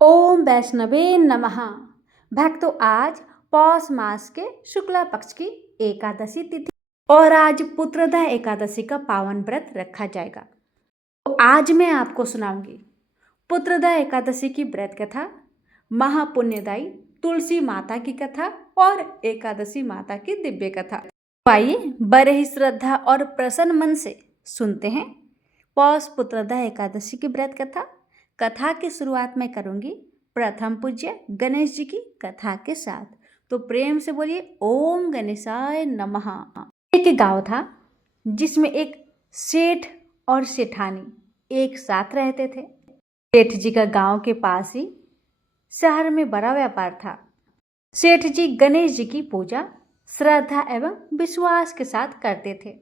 ओम वैष्णवे नमः। भक्तों, आज पौष मास के शुक्ला पक्ष की एकादशी तिथि और आज पुत्रदा एकादशी का पावन व्रत रखा जाएगा। तो आज मैं आपको सुनाऊंगी पुत्रदा एकादशी की व्रत कथा, महापुण्यदायी तुलसी माता की कथा और एकादशी माता की दिव्य कथा। तो आइए बड़े ही श्रद्धा और प्रसन्न मन से सुनते हैं पौष पुत्रदा एकादशी की व्रत कथा। कथा की शुरुआत मैं करूंगी प्रथम पूज्य गणेश जी की कथा के साथ। तो प्रेम से बोलिए ओम गणेशाय नमः। एक गांव था जिसमें एक सेठ और सेठानी एक साथ रहते थे। सेठ जी का गांव के पास ही शहर में बड़ा व्यापार था। सेठ जी गणेश जी की पूजा श्रद्धा एवं विश्वास के साथ करते थे,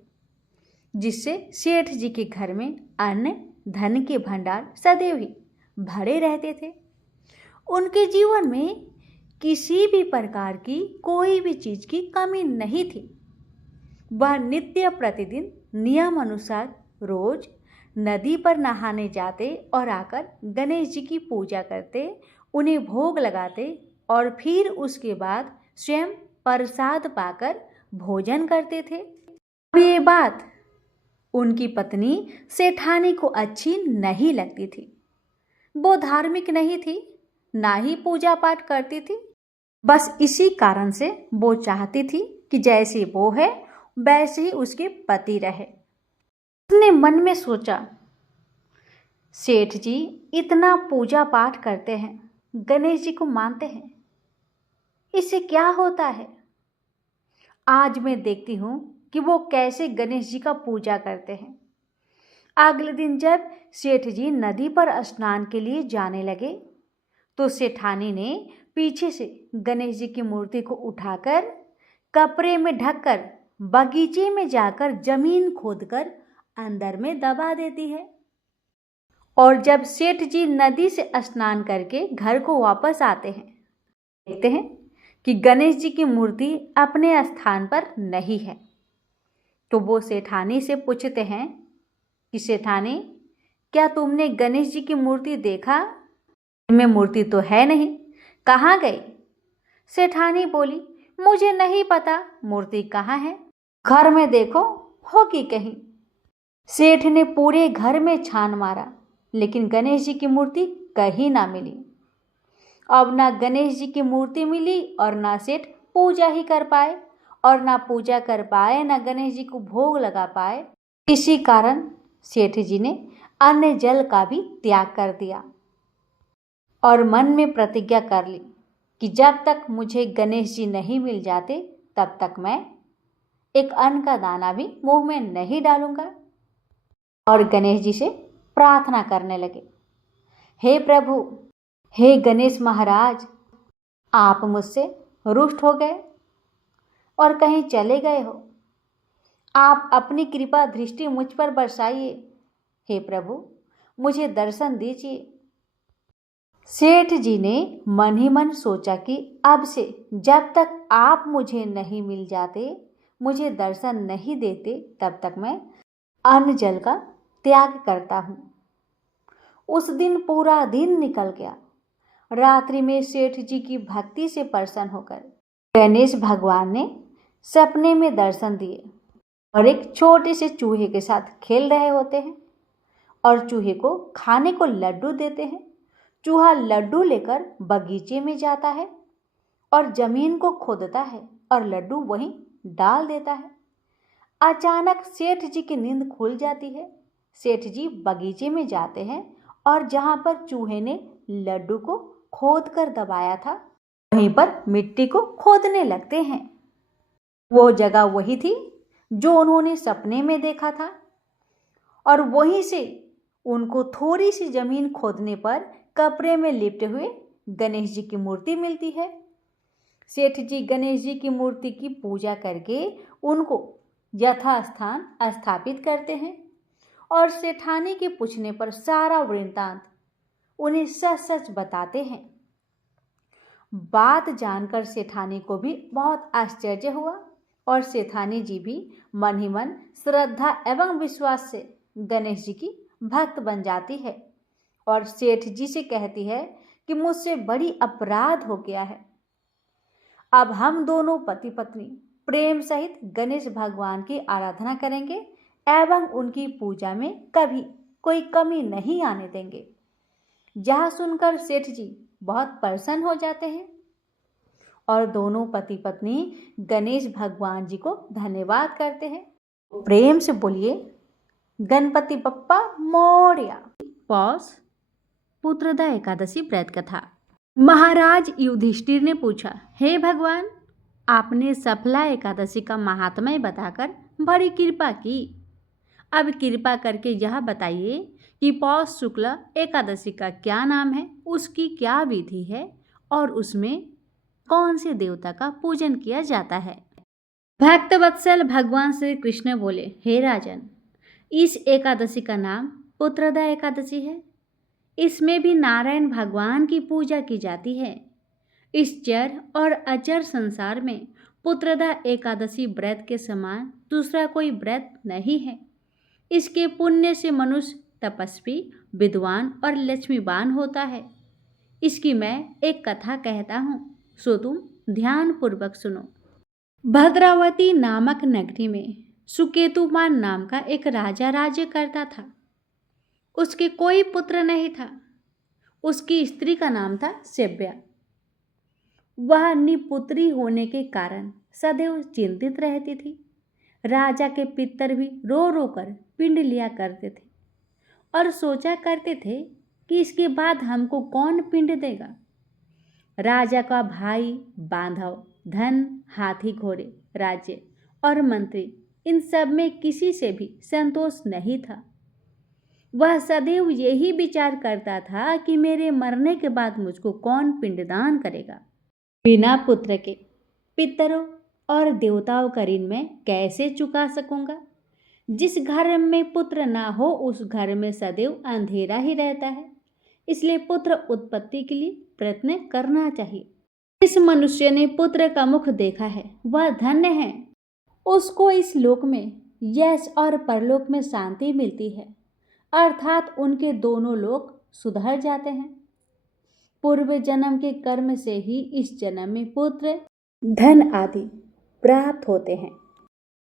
जिससे सेठ जी के घर में अन्न धन के भंडार सदैव ही भरे रहते थे। उनके जीवन में किसी भी प्रकार की कोई भी चीज की कमी नहीं थी। वह नित्य प्रतिदिन नियम अनुसार रोज नदी पर नहाने जाते और आकर गणेश जी की पूजा करते, उन्हें भोग लगाते और फिर उसके बाद स्वयं प्रसाद पाकर भोजन करते थे। अब ये बात उनकी पत्नी सेठानी को अच्छी नहीं लगती थी। वो धार्मिक नहीं थी, ना ही पूजा पाठ करती थी। बस इसी कारण से वो चाहती थी कि जैसे वो है वैसे ही उसके पति रहे। उसने मन में सोचा, सेठ जी इतना पूजा पाठ करते हैं, गणेश जी को मानते हैं, इससे क्या होता है? आज मैं देखती हूँ कि वो कैसे गणेश जी का पूजा करते हैं। अगले दिन जब सेठ जी नदी पर स्नान के लिए जाने लगे तो सेठानी ने पीछे से गणेश जी की मूर्ति को उठाकर कपड़े में ढककर बगीचे में जाकर जमीन खोदकर अंदर में दबा देती है। और जब सेठ जी नदी से स्नान करके घर को वापस आते हैं, देखते हैं कि गणेश जी की मूर्ति अपने स्थान पर नहीं है। तो वो सेठानी से पूछते हैं कि सेठानी, क्या तुमने गणेश जी की मूर्ति देखा? इनमें मूर्ति तो है नहीं, कहाँ गई? सेठानी बोली, मुझे नहीं पता मूर्ति कहाँ है, घर में देखो होगी कहीं। सेठ ने पूरे घर में छान मारा, लेकिन गणेश जी की मूर्ति कहीं ना मिली। अब ना गणेश जी की मूर्ति मिली और ना सेठ पूजा ही कर पाए, और ना पूजा कर पाए ना गणेश जी को भोग लगा पाए। इसी कारण सेठ जी ने अन्न जल का भी त्याग कर दिया और मन में प्रतिज्ञा कर ली कि जब तक मुझे गणेश जी नहीं मिल जाते तब तक मैं एक अन्न का दाना भी मुंह में नहीं डालूंगा। और गणेश जी से प्रार्थना करने लगे, हे प्रभु, हे गणेश महाराज, आप मुझसे रुष्ट हो गए और कहीं चले गए हो। आप अपनी कृपा दृष्टि मुझ पर बरसाइए। हे प्रभु, मुझे दर्शन दीजिए। सेठ जी ने मन ही मन सोचा कि अब से जब तक आप मुझे नहीं मिल जाते, मुझे दर्शन नहीं देते, तब तक मैं अन्न जल का त्याग करता हूँ। उस दिन पूरा दिन निकल गया। रात्रि में सेठ जी की भक्ति से प्रसन्न होकर गणेश भगवान ने सपने में दर्शन दिए और एक छोटे से चूहे के साथ खेल रहे होते हैं और चूहे को खाने को लड्डू देते हैं। चूहा लड्डू लेकर बगीचे में जाता है और जमीन को खोदता है और लड्डू वहीं डाल देता है। अचानक सेठ जी की नींद खुल जाती है। सेठ जी बगीचे में जाते हैं और जहां पर चूहे ने लड्डू को खोद कर दबाया था, वहीं पर मिट्टी को खोदने लगते हैं। वो जगह वही थी जो उन्होंने सपने में देखा था, और वहीं से उनको थोड़ी सी जमीन खोदने पर कपड़े में लिपटे हुए गणेश जी की मूर्ति मिलती है। सेठ जी गणेश जी की मूर्ति की पूजा करके उनको यथास्थान स्थापित करते हैं और सेठानी के पूछने पर सारा वृत्तांत उन्हें सच सच बताते हैं। बात जानकर सेठानी को भी बहुत आश्चर्य हुआ और सेठानी जी भी मन ही मन श्रद्धा एवं विश्वास से गणेश जी की भक्त बन जाती है और सेठ जी से कहती है कि मुझसे बड़ी अपराध हो गया है। अब हम दोनों पति पत्नी प्रेम सहित गणेश भगवान की आराधना करेंगे एवं उनकी पूजा में कभी कोई कमी नहीं आने देंगे। यह सुनकर सेठ जी बहुत प्रसन्न हो जाते हैं और दोनों पति पत्नी गणेश भगवान जी को धन्यवाद करते हैं। प्रेम से बोलिए गणपति बप्पा मोरया। पॉज। पुत्रदा एकादशी व्रत कथा। महाराज युधिष्ठिर ने पूछा, हे भगवान, आपने सफला एकादशी का महात्म्य बताकर बड़ी कृपा की। अब कृपा करके यह बताइए कि पौष शुक्ल एकादशी का क्या नाम है, उसकी क्या विधि है और उसमें कौन से देवता का पूजन किया जाता है। भक्तवत्सल भगवान श्री कृष्ण बोले, हे राजन, इस एकादशी का नाम पुत्रदा एकादशी है। इसमें भी नारायण भगवान की पूजा की जाती है। इस चर और अचर संसार में पुत्रदा एकादशी व्रत के समान दूसरा कोई व्रत नहीं है। इसके पुण्य से मनुष्य तपस्वी, विद्वान और लक्ष्मीवान होता है। इसकी मैं एक कथा कहता हूँ, सो तुम ध्यान पूर्वक सुनो। भद्रावती नामक नगरी में सुकेतुमान नाम का एक राजा राज्य करता था। उसके कोई पुत्र नहीं था। उसकी स्त्री का नाम था सेव्या। वह निपुत्री होने के कारण सदैव चिंतित रहती थी। राजा के पितर भी रो रो कर पिंड लिया करते थे और सोचा करते थे कि इसके बाद हमको कौन पिंड देगा। राजा का भाई, बांधव, धन, हाथी घोड़े, राज्य और मंत्री, इन सब में किसी से भी संतोष नहीं था। वह सदैव यही विचार करता था कि मेरे मरने के बाद मुझको कौन पिंडदान करेगा। बिना पुत्र के पितरों और देवताओं का ऋण मैं कैसे चुका सकूंगा। जिस घर में पुत्र ना हो उस घर में सदैव अंधेरा ही रहता है। इसलिए पुत्र उत्पत्ति के लिए प्रयत्न करना चाहिए। इस मनुष्य ने पुत्र का मुख देखा है, वह धन्य है। उसको इस लोक में यश और परलोक में शांति मिलती है, अर्थात उनके दोनों लोक सुधर जाते हैं। पूर्व जन्म के कर्म से ही इस जन्म में पुत्र, धन आदि प्राप्त होते हैं।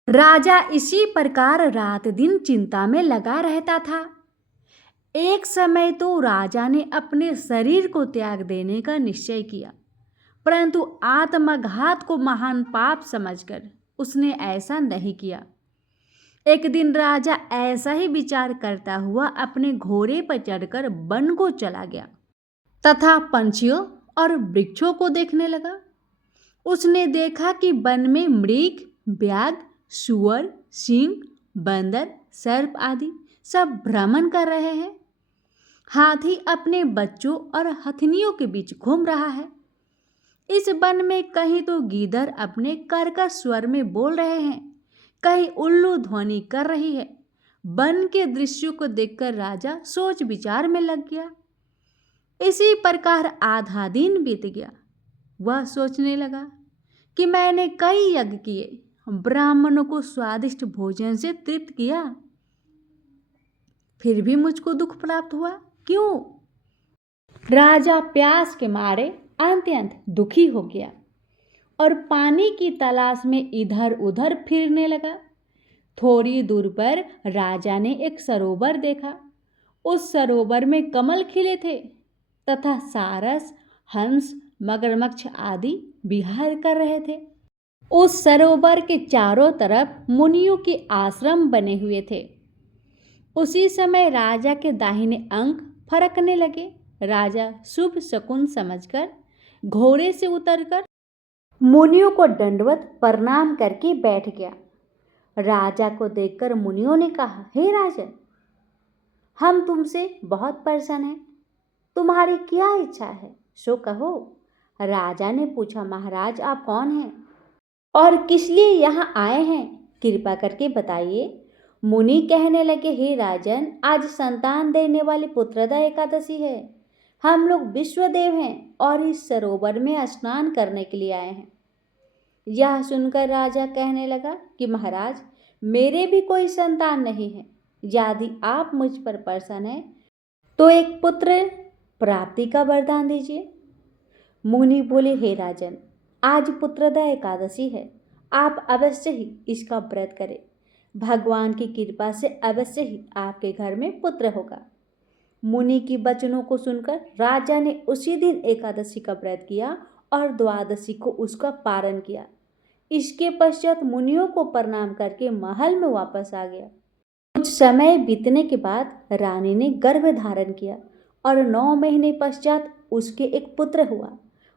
राजा इसी प्रकार रात दिन चिंता में लगा रहता था। एक समय तो राजा ने अपने शरीर को त्याग देने का निश्चय किया, परंतु आत्मघात को महान पाप समझकर उसने ऐसा नहीं किया। एक दिन राजा ऐसा ही विचार करता हुआ अपने घोड़े पर चढ़कर वन को चला गया तथा पंछियों और वृक्षों को देखने लगा। उसने देखा कि वन में मृग, व्याघ्र, सुअर, सिंह, बंदर, सर्प आदि सब भ्रमण कर रहे हैं। हाथी अपने बच्चों और हथनियों के बीच घूम रहा है। इस वन में कहीं तो गीदड़ अपने कर्कश स्वर में बोल रहे हैं, कहीं उल्लू ध्वनि कर रही है। वन के दृश्यों को देखकर राजा सोच विचार में लग गया। इसी प्रकार आधा दिन बीत गया। वह सोचने लगा कि मैंने कई यज्ञ किए, ब्राह्मणों को स्वादिष्ट भोजन से तृप्त किया, फिर भी मुझको दुख प्राप्त हुआ, क्यों? राजा प्यास के मारे अत्यंत दुखी हो गया और पानी की तलाश में इधर उधर फिरने लगा। थोड़ी दूर पर राजा ने एक सरोवर देखा। उस सरोवर में कमल खिले थे तथा सारस, हंस, मगरमच्छ आदि विहार कर रहे थे। उस सरोवर के चारों तरफ मुनियों के आश्रम बने हुए थे। उसी समय राजा के दाहिने अंग फरकने लगे। राजा शुभ शकुन समझकर घोड़े से उतरकर मुनियों को दंडवत प्रणाम करके बैठ गया। राजा को देखकर मुनियों ने कहा, हे राजन, हम तुमसे बहुत प्रसन्न हैं। तुम्हारी क्या इच्छा है, सो कहो। राजा ने पूछा, महाराज आप कौन हैं और किस लिए यहाँ आए हैं, कृपा करके बताइए। मुनि कहने लगे, हे राजन, आज संतान देने वाली पुत्रदा एकादशी है। हम लोग विश्वदेव हैं और इस सरोवर में स्नान करने के लिए आए हैं। यह सुनकर राजा कहने लगा कि महाराज, मेरे भी कोई संतान नहीं है। यदि आप मुझ पर प्रसन्न हैं तो एक पुत्र प्राप्ति का वरदान दीजिए। मुनि बोले, हे राजन, आज पुत्रदा एकादशी है, आप अवश्य ही इसका व्रत करें। भगवान की कृपा से अवश्य ही आपके घर में पुत्र होगा। मुनि की वचनों को सुनकर राजा ने उसी दिन एकादशी का व्रत किया और द्वादशी को उसका पारण किया। इसके पश्चात मुनियों को प्रणाम करके महल में वापस आ गया। कुछ समय बीतने के बाद रानी ने गर्भ धारण किया और 9 महीने पश्चात उसके एक पुत्र हुआ।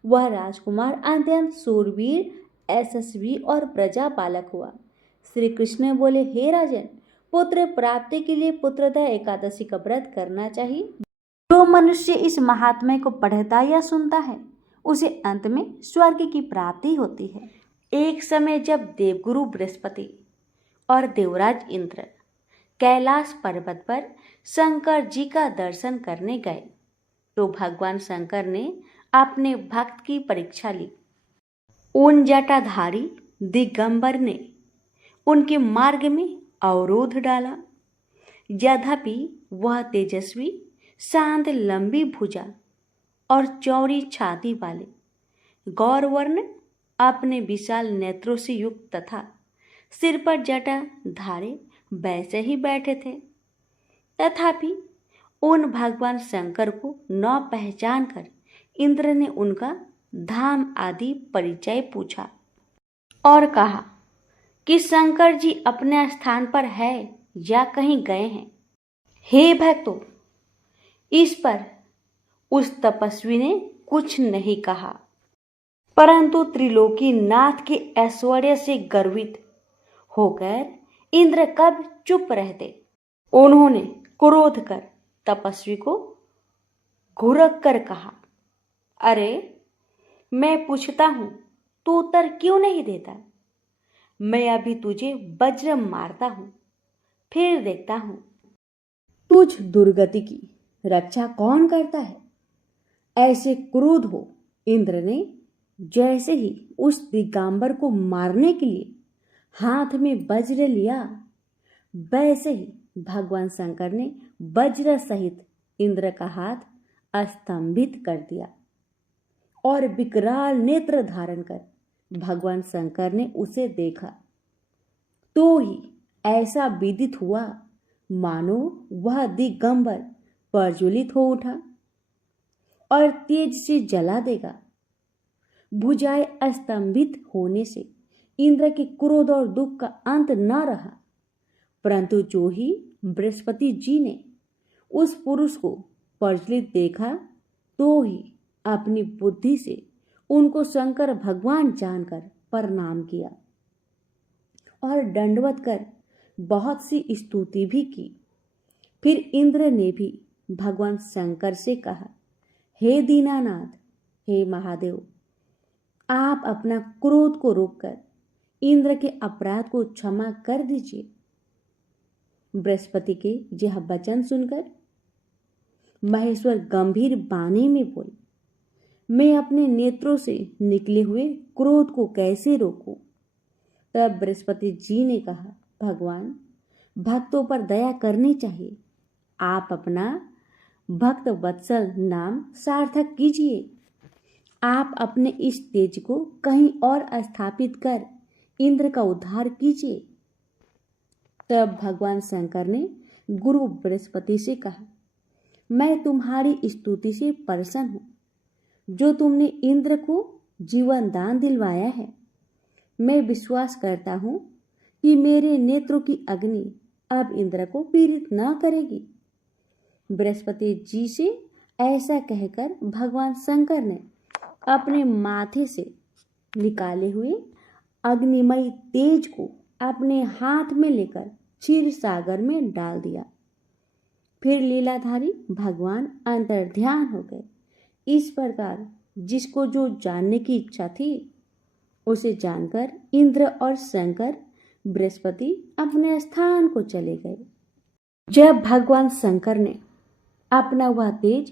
वह राजकुमार अत्यंत सूरवीर, यशस्वी और प्रजापालक हुआ। श्री कृष्ण बोले, हे राजन, पुत्र प्राप्ति के लिए पुत्रदा एकादशी का व्रत करना चाहिए। जो मनुष्य इस महात्म्य को पढ़ता या सुनता है उसे अंत में स्वर्ग की प्राप्ति होती है। एक समय जब देवगुरु बृहस्पति और देवराज इंद्र कैलाश पर्वत पर शंकर जी का दर्शन करने गए तो भगवान शंकर ने अपने भक्त की परीक्षा ली। उन जटाधारी दिगंबर ने उनके मार्ग में अवरोध डाला। यद्यपि वह तेजस्वी, शांत, लंबी भुजा और चौड़ी छाती वाले गौरवर्ण, अपने विशाल नेत्रों से युक्त तथा सिर पर जटा धारे वैसे ही बैठे थे, तथापि उन भगवान शंकर को न पहचान कर इंद्र ने उनका धाम आदि परिचय पूछा और कहा कि शंकर जी अपने स्थान पर है या कहीं गए हैं। हे भक्तों, इस पर उस तपस्वी ने कुछ नहीं कहा, परंतु त्रिलोकी नाथ के ऐश्वर्य से गर्वित होकर इंद्र कब चुप रहते। उन्होंने क्रोध कर तपस्वी को घुरक कर कहा, अरे मैं पूछता हूं, तू उत्तर क्यों नहीं देता? मैं अभी तुझे वज्र मारता हूं, फिर देखता हूं तुझ दुर्गति की रक्षा कौन करता है। ऐसे क्रोध हो इंद्र ने जैसे ही उस दिगंबर को मारने के लिए हाथ में वज्र लिया, वैसे ही भगवान शंकर ने वज्र सहित इंद्र का हाथ स्तंभित कर दिया और विकराल नेत्र धारण कर भगवान शंकर ने उसे देखा तो ही ऐसा विदित हुआ मानो वह दिगंबर प्रज्वलित हो उठा और तेज से जला देगा। भुजाएं स्तंभित होने से इंद्र के क्रोध और दुख का अंत न रहा, परंतु जो ही बृहस्पति जी ने उस पुरुष को प्रज्वलित देखा तो ही अपनी बुद्धि से उनको शंकर भगवान जानकर प्रणाम किया और दंडवत कर बहुत सी स्तुति भी की। फिर इंद्र ने भी भगवान शंकर से कहा, हे दीनानाथ, हे महादेव, आप अपना क्रोध को रोककर इंद्र के अपराध को क्षमा कर दीजिए। बृहस्पति के यह वचन सुनकर महेश्वर गंभीर वाणी में बोले, मैं अपने नेत्रों से निकले हुए क्रोध को कैसे रोकूं? तब बृहस्पति जी ने कहा, भगवान, भक्तों पर दया करनी चाहिए। आप अपना भक्त वत्सल नाम सार्थक कीजिए। आप अपने इस तेज को कहीं और स्थापित कर इंद्र का उद्धार कीजिए। तब भगवान शंकर ने गुरु बृहस्पति से कहा, मैं तुम्हारी स्तुति से प्रसन्न हूं, जो तुमने इंद्र को जीवन दान दिलवाया है। मैं विश्वास करता हूं कि मेरे नेत्रों की अग्नि अब इंद्र को पीड़ित न करेगी। बृहस्पति जी से ऐसा कहकर भगवान शंकर ने अपने माथे से निकाले हुए अग्निमय तेज को अपने हाथ में लेकर क्षीर सागर में डाल दिया। फिर लीलाधारी भगवान अंतर्ध्यान हो गए। इस प्रकार जिसको जो जानने की इच्छा थी उसे जानकर इंद्र और शंकर बृहस्पति अपने स्थान को चले गए। जब भगवान शंकर ने अपना वह तेज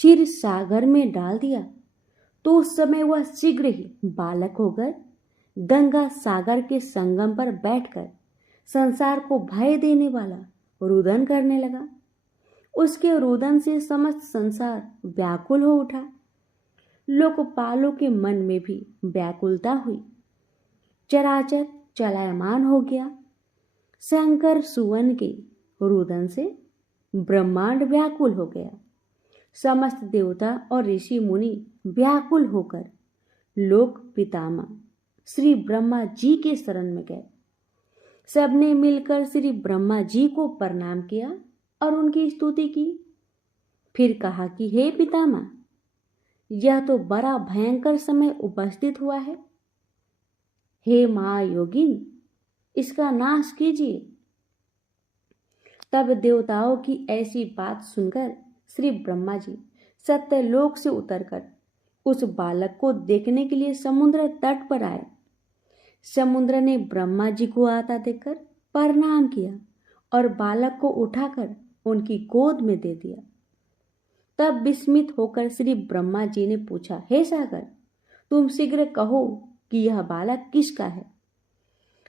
क्षीर सागर में डाल दिया तो उस समय वह शीघ्र ही बालक होकर गंगा सागर के संगम पर बैठकर संसार को भय देने वाला रुदन करने लगा। उसके रुदन से समस्त संसार व्याकुल हो उठा। लोकपालों के मन में भी व्याकुलता हुई। चराचर चलायमान हो गया। शंकर सुवन के रुदन से ब्रह्मांड व्याकुल हो गया। समस्त देवता और ऋषि मुनि व्याकुल होकर लोक पितामह श्री ब्रह्मा जी के शरण में गए। सबने मिलकर श्री ब्रह्मा जी को प्रणाम किया और उनकी स्तुति की। फिर कहा कि हे पितामह, यह तो बड़ा भयंकर समय उपस्थित हुआ है। हे महायोगिन, इसका नाश कीजिए। तब देवताओं की ऐसी बात सुनकर श्री ब्रह्मा जी सत्यलोक से उतरकर उस बालक को देखने के लिए समुद्र तट पर आए। समुद्र ने ब्रह्मा जी को आता देखकर प्रणाम किया और बालक को उठाकर उनकी गोद में दे दिया। तब विस्मित होकर श्री ब्रह्मा जी ने पूछा, हे सागर, तुम शीघ्र कहो कि यह बालक किसका है।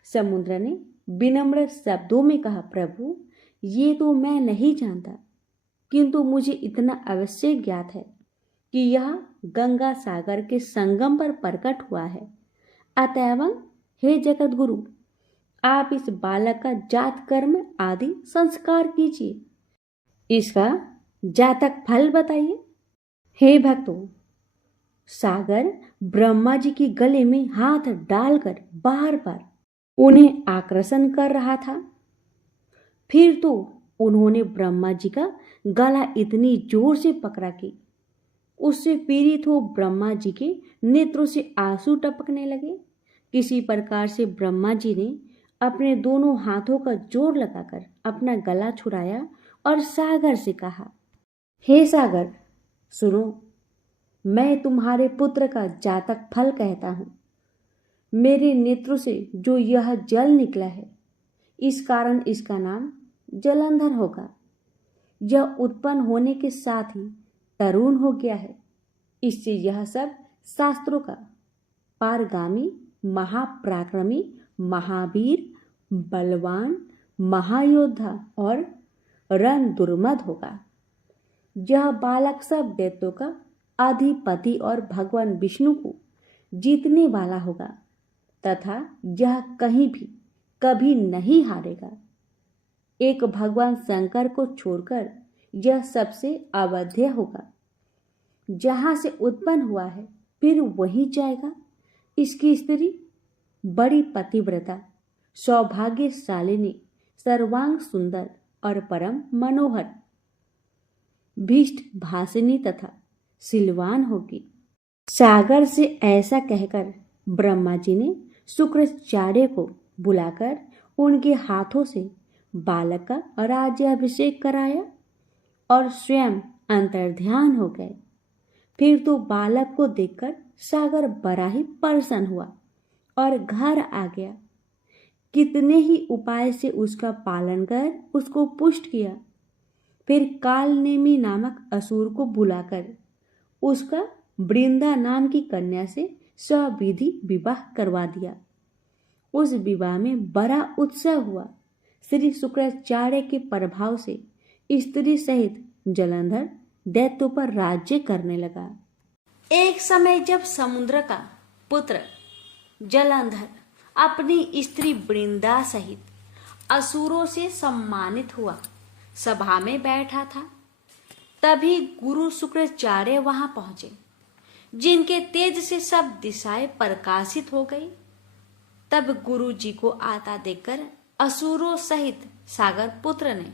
समुद्र ने विनम्र शब्दों में कहा, प्रभु, ये तो मैं नहीं जानता, किंतु मुझे इतना अवश्य ज्ञात है कि यह गंगा सागर के संगम पर प्रकट हुआ है। अतएव हे जगत गुरु, आप इस बालक का जात कर्म आदि संस्कार कीजिए। इसका जातक फल बताइए। हे भक्तों, सागर ब्रह्मा जी के गले में हाथ डालकर बार बार उन्हें आकर्षण कर रहा था। फिर तो उन्होंने ब्रह्मा जी का गला इतनी जोर से पकड़ा कि उससे पीड़ित हो ब्रह्मा जी के नेत्रों से आंसू टपकने लगे। किसी प्रकार से ब्रह्मा जी ने अपने दोनों हाथों का जोर लगाकर अपना गला छुड़ाया और सागर से कहा, हे सागर, सुनो, मैं तुम्हारे पुत्र का जातक फल कहता हूं। मेरे नेत्रों से जो यह जल निकला है, इस कारण इसका नाम जलंधर होगा। यह उत्पन्न होने के साथ ही तरुण हो गया है। इससे यह सब शास्त्रों का पारगामी, महापराक्रमी, महावीर, बलवान, महायोद्धा और रण दुर्मद होगा। यह बालक सब दैत्यों का अधिपति और भगवान विष्णु को जीतने वाला होगा तथा यह कहीं भी कभी नहीं हारेगा। एक भगवान शंकर को छोड़कर यह सबसे अवध्य होगा। जहां से उत्पन्न हुआ है फिर वहीं जाएगा। इसकी स्त्री बड़ी पतिव्रता, सौभाग्यशालिनी, सर्वांग सुंदर और परम मनोहर, भीष्ट भासिनी तथा सिलवान होगी। सागर से ऐसा कहकर ब्रह्मा जी ने शुक्राचार्य को बुलाकर उनके हाथों से बालक का राज्याभिषेक कराया और स्वयं अंतर्ध्यान हो गए। फिर तो बालक को देखकर सागर बड़ा ही प्रसन्न हुआ और घर आ गया। कितने ही उपाय से उसका पालन कर उसको पुष्ट किया। फिर कालनेमी नामक असुर को बुलाकर उसका वृंदा नाम की कन्या से सविधि विवाह करवा दिया। उस विवाह में बड़ा उत्सव हुआ। श्री शुक्राचार्य के प्रभाव से स्त्री सहित जलंधर दैत्यों पर राज्य करने लगा। एक समय जब समुद्र का पुत्र जलंधर अपनी स्त्री वृंदा सहित असुरों से सम्मानित हुआ सभा में बैठा था, तभी गुरु शुक्राचार्य वहां पहुंचे, जिनके तेज से सब दिशाएं प्रकाशित हो गई। तब गुरु जी को आता देखकर असुरों सहित सागर पुत्र ने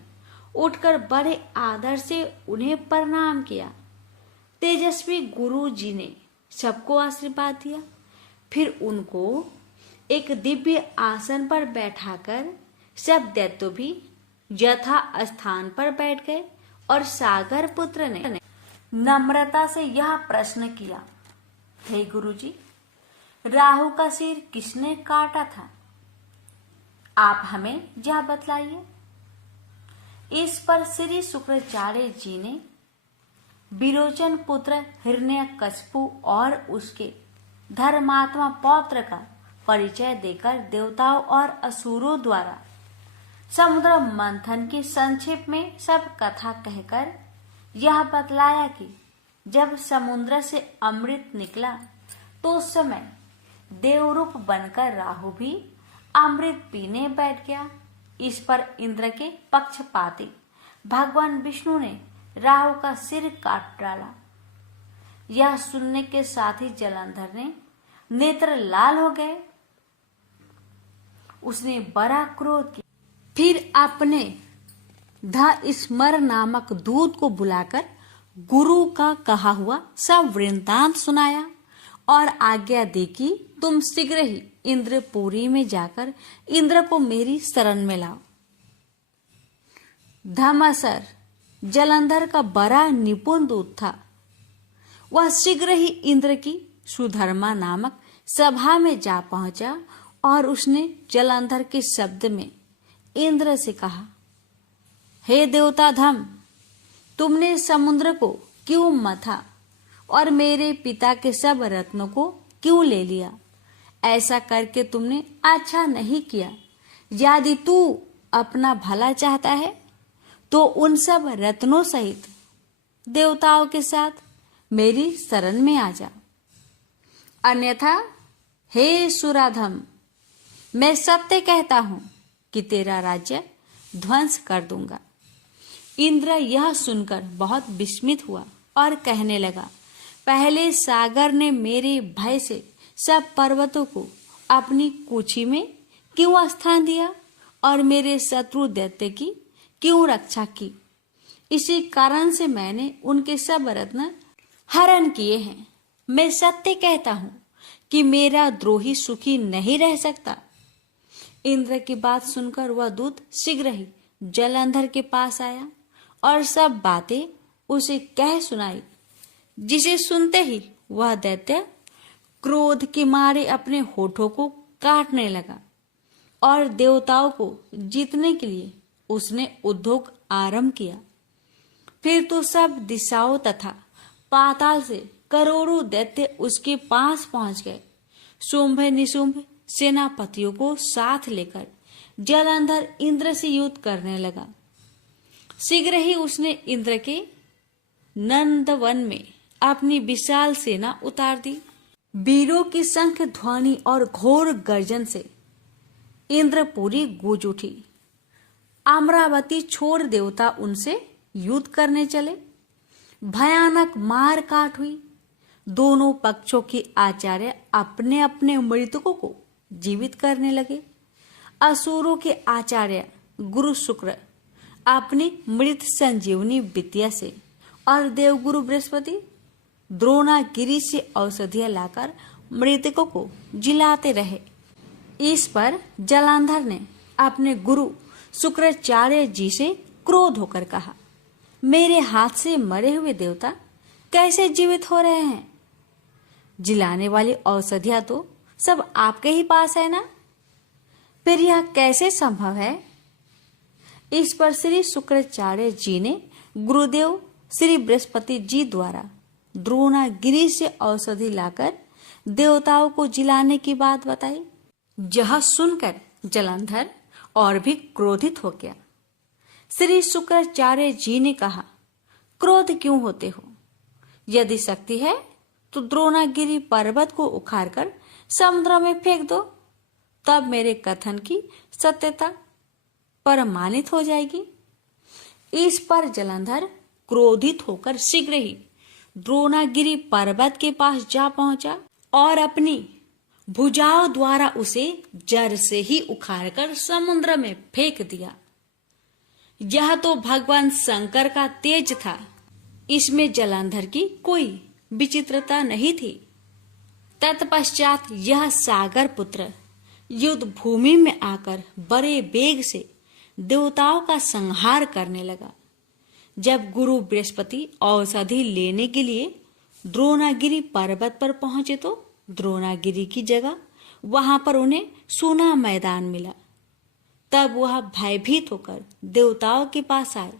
उठकर बड़े आदर से उन्हें प्रणाम किया। तेजस्वी गुरु जी ने सबको आशीर्वाद दिया। फिर उनको एक दिव्य आसन पर बैठाकर सब दैत्य भी यथा स्थान पर बैठ गए और सागर पुत्र ने नम्रता से यह प्रश्न किया, हे गुरुजी, राहु का सिर किसने काटा था? आप हमें यह बतलाइए। इस पर श्री शुक्राचार्य जी ने विरोचन पुत्र हिरण्यकशिपु और उसके धर्मात्मा पौत्र का परिचय देकर देवताओं और असुरों द्वारा समुद्र मंथन के संक्षेप में सब कथा कहकर यह बतलाया कि जब समुद्र से अमृत निकला तो उस समय देवरूप बनकर राहु भी अमृत पीने बैठ गया। इस पर इंद्र के पक्षपाती भगवान विष्णु ने राहु का सिर काट डाला। यह सुनने के साथ ही जलंधर ने नेत्र लाल हो गए। उसने बड़ा क्रोध किया। फिर अपने स्मर नामक दूत को बुलाकर गुरु का कहा हुआ सब वृत्तांत सुनाया और आज्ञा दी कि तुम शीघ्र ही इंद्रपुरी में जाकर इंद्र को मेरी शरण में लाओ। धमासर जलंधर का बड़ा निपुण दूत था। वह शीघ्र ही इंद्र की सुधर्मा नामक सभा में जा पहुंचा और उसने जलंधर के शब्द में इंद्र से कहा, हे देवता धम, तुमने समुद्र को क्यों मथा और मेरे पिता के सब रत्नों को क्यों ले लिया? ऐसा करके तुमने अच्छा नहीं किया। यदि तू अपना भला चाहता है तो उन सब रत्नों सहित देवताओं के साथ मेरी शरण में आ जा, अन्यथा हे सुराधम, मैं सत्य कहता हूं कि तेरा राज्य ध्वंस कर दूंगा। इंद्र यह सुनकर बहुत विस्मित हुआ और कहने लगा, पहले सागर ने मेरे भय से सब पर्वतों को अपनी कुक्षी में क्यों स्थान दिया और मेरे शत्रु दैत्य की क्यों रक्षा की? इसी कारण से मैंने उनके सब रत्न हरण किए हैं। मैं सत्य कहता हूं कि मेरा द्रोही सुखी नहीं रह सकता। इंद्र की बात सुनकर वह दूत शीघ्र ही जलंधर के पास आया और सब बातें उसे कह सुनाई, जिसे सुनते ही वह दैत्य क्रोध के मारे अपने होठों को काटने लगा और देवताओं को जीतने के लिए उसने उद्योग आरंभ किया। फिर तो सब दिशाओं तथा पाताल से करोड़ों दैत्य उसके पास पहुंच गए। शुंभ निशुंभ सेनापतियों को साथ लेकर जलंधर इंद्र से युद्ध करने लगा। शीघ्र ही उसने इंद्र के नंदवन में अपनी विशाल सेना उतार दी। वीरों की शंख ध्वनि और घोर गर्जन से इंद्रपुरी गूंज उठी। अमरावती छोड़ देवता उनसे युद्ध करने चले। भयानक मार काट हुई। दोनों पक्षों के आचार्य अपने अपने मृतकों को जीवित करने लगे। असुरों के आचार्य गुरु शुक्र अपनी मृत संजीवनी विद्या से और देवगुरु बृहस्पति द्रोणागिरी से औषधियां लाकर मृतकों को जिलाते रहे। इस पर जलंधर ने अपने गुरु शुक्राचार्य जी से क्रोध होकर कहा, मेरे हाथ से मरे हुए देवता कैसे जीवित हो रहे हैं? जिलाने वाली औषधियां तो सब आपके ही पास है ना? फिर यह कैसे संभव है? इस पर श्री शुक्राचार्य जी ने गुरुदेव श्री बृहस्पति जी द्वारा द्रोणागिरी से औषधि लाकर देवताओं को जिलाने की बात बताई। यह सुनकर जलंधर और भी क्रोधित हो गया। श्री शुक्राचार्य जी ने कहा, क्रोध क्यों होते हो? यदि शक्ति है तो द्रोणागिरी पर्वत को उखाड़कर समुद्र में फेंक दो, तब मेरे कथन की सत्यता प्रमाणित हो जाएगी। इस पर जलंधर क्रोधित होकर शीघ्र ही द्रोणागिरी पर्वत के पास जा पहुंचा और अपनी भुजाओं द्वारा उसे जड़ से ही उखाड़कर समुद्र में फेंक दिया। यह तो भगवान शंकर का तेज था। इसमें जलंधर की कोई विचित्रता नहीं थी। तत्पश्चात यह सागर पुत्र युद्ध भूमि में आकर बड़े वेग से देवताओं का संहार करने लगा। जब गुरु बृहस्पति औषधि लेने के लिए द्रोणागिरी पर्वत पर पहुंचे तो द्रोणागिरी की जगह वहां पर उन्हें सूना मैदान मिला। तब वह भयभीत होकर देवताओं के पास आए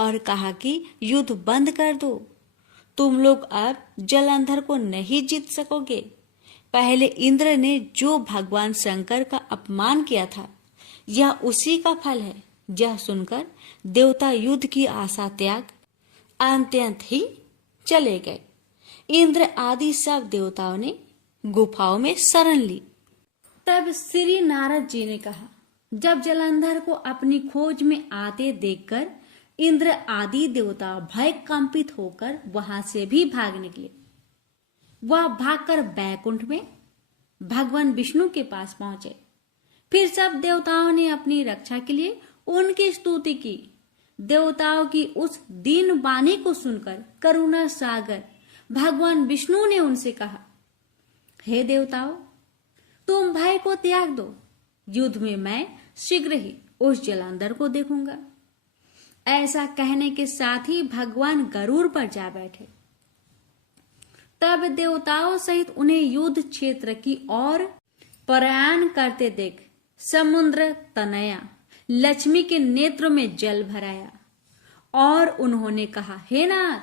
और कहा कि युद्ध बंद कर दो, तुम लोग अब जलंधर को नहीं जीत सकोगे। पहले इंद्र ने जो भगवान शंकर का अपमान किया था, यह उसी का फल है। यह सुनकर देवता युद्ध की आशा त्याग अत्यंत ही चले गए। इंद्र आदि सब देवताओं ने गुफाओं में शरण ली। तब श्री नारद जी ने कहा, जब जलंधर को अपनी खोज में आते देखकर इंद्र आदि देवता भय कंपित होकर वहां से भी भाग निकले। वह भागकर बैकुंठ में भगवान विष्णु के पास पहुंचे। फिर सब देवताओं ने अपनी रक्षा के लिए उनकी स्तुति की। देवताओं की उस दीन वाणी को सुनकर करुणा सागर भगवान विष्णु ने उनसे कहा, हे देवताओं, तुम भय को त्याग दो। युद्ध में मैं शीघ्र ही उस जलंधर को देखूंगा। ऐसा कहने के साथ ही भगवान गरुड़ पर जा बैठे। तब देवताओं सहित उन्हें युद्ध क्षेत्र की ओर प्रयाण करते देख समुद्र तनया लक्ष्मी के नेत्रों में जल भराया और उन्होंने कहा, हे नाथ,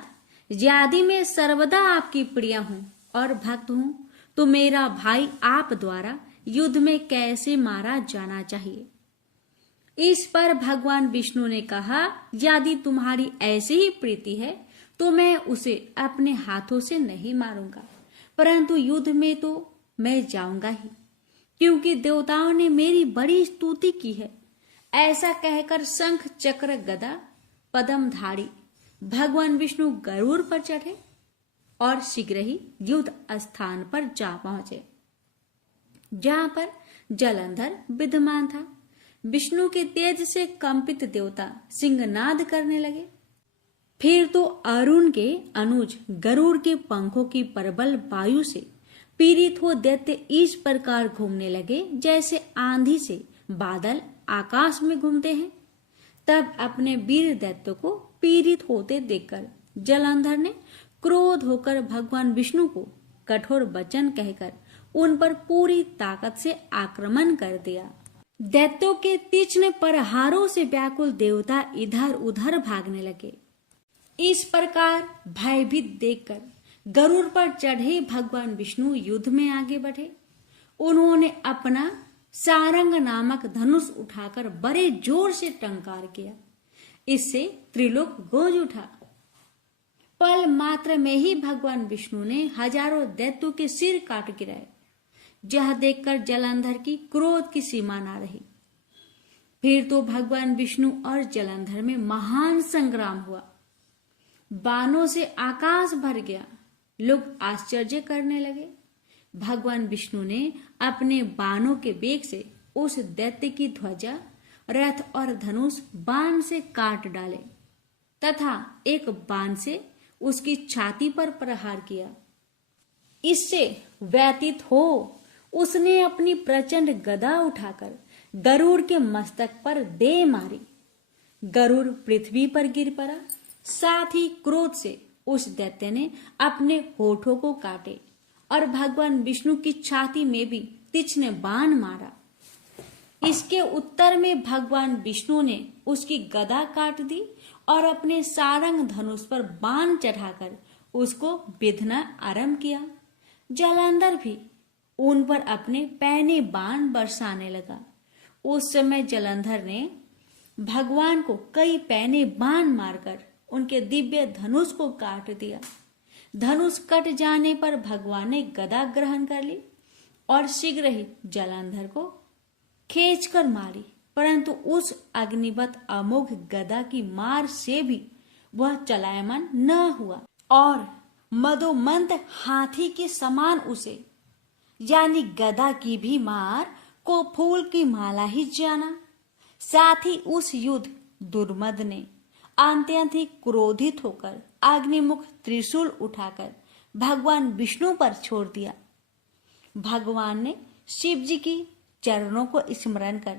यदि मैं सर्वदा आपकी प्रिय हूं और भक्त हूं तो मेरा भाई आप द्वारा युद्ध में कैसे मारा जाना चाहिए। इस पर भगवान विष्णु ने कहा, यदि तुम्हारी ऐसी ही प्रीति है तो मैं उसे अपने हाथों से नहीं मारूंगा, परंतु युद्ध में तो मैं जाऊंगा ही, क्योंकि देवताओं ने मेरी बड़ी स्तुति की है। ऐसा कहकर शंख चक्र गदा पद्मधारी भगवान विष्णु गरुड़ पर चढ़े और शीघ्र ही युद्ध स्थान पर जा पहुंचे, जहां पर जलंधर विद्यमान था। विष्णु के तेज से कंपित देवता सिंहनाद करने लगे। फिर तो अरुण के अनुज गरुड़ के पंखों की प्रबल वायु से पीड़ित हो दैत्य इस प्रकार घूमने लगे जैसे आंधी से बादल आकाश में घूमते हैं। तब अपने वीर दैत्य को पीड़ित होते देखकर जलंधर ने क्रोध होकर भगवान विष्णु को कठोर वचन कहकर उन पर पूरी ताकत से आक्रमण कर दिया। दैत्यों के तीक्ष्ण प्रहारों से व्याकुल देवता इधर उधर भागने लगे। इस प्रकार भयभीत देखकर गरुड़ पर चढ़े भगवान विष्णु युद्ध में आगे बढ़े। उन्होंने अपना सारंग नामक धनुष उठाकर बड़े जोर से टंकार किया। इससे त्रिलोक गूंज उठा। पल मात्र में ही भगवान विष्णु ने हजारों दैत्यों के सिर काट गिराए। यह देखकर जलंधर की क्रोध की सीमा न रही। फिर तो भगवान विष्णु और जलंधर में महान संग्राम हुआ। बाणों से आकाश भर गया। लोग आश्चर्य करने लगे। भगवान विष्णु ने अपने बाणों के वेग से उस दैत्य की ध्वजा, रथ और धनुष बाण से काट डाले तथा एक बाण से उसकी छाती पर प्रहार किया। इससे व्यतीत हो उसने अपनी प्रचंड गदा उठाकर गरुड़ के मस्तक पर दे मारी। गरुड़ पृथ्वी पर गिर पड़ा। साथ ही क्रोध से उस दैत्य ने अपने होठों को काटे और भगवान विष्णु की छाती में भी तीक्ष्ण बाण मारा। इसके उत्तर में भगवान विष्णु ने उसकी गदा काट दी और अपने सारंग धनुष पर बाण चढ़ाकर उसको बिधना आरंभ किया। जलंधर भी उन पर अपने पैने बाण बरसाने लगा। उस समय जलंधर ने भगवान को कई पैने बाण मारकर उनके दिव्य धनुष को काट दिया। धनुष कट जाने पर भगवान ने गदा ग्रहण कर ली और शीघ्र ही जलंधर को खींचकर मारी, परंतु उस अग्निवत अमोघ गदा की मार से भी वह चलायमान न हुआ और मदोमंद हाथी के समान उसे यानी गदा की भी मार को फूल की माला ही जाना। साथ ही उस युद्ध दुर्मद ने अत्यंत ही क्रोधित होकर अग्निमुख त्रिशूल उठाकर भगवान विष्णु पर छोड़ दिया। भगवान ने शिव जी की चरणों को स्मरण कर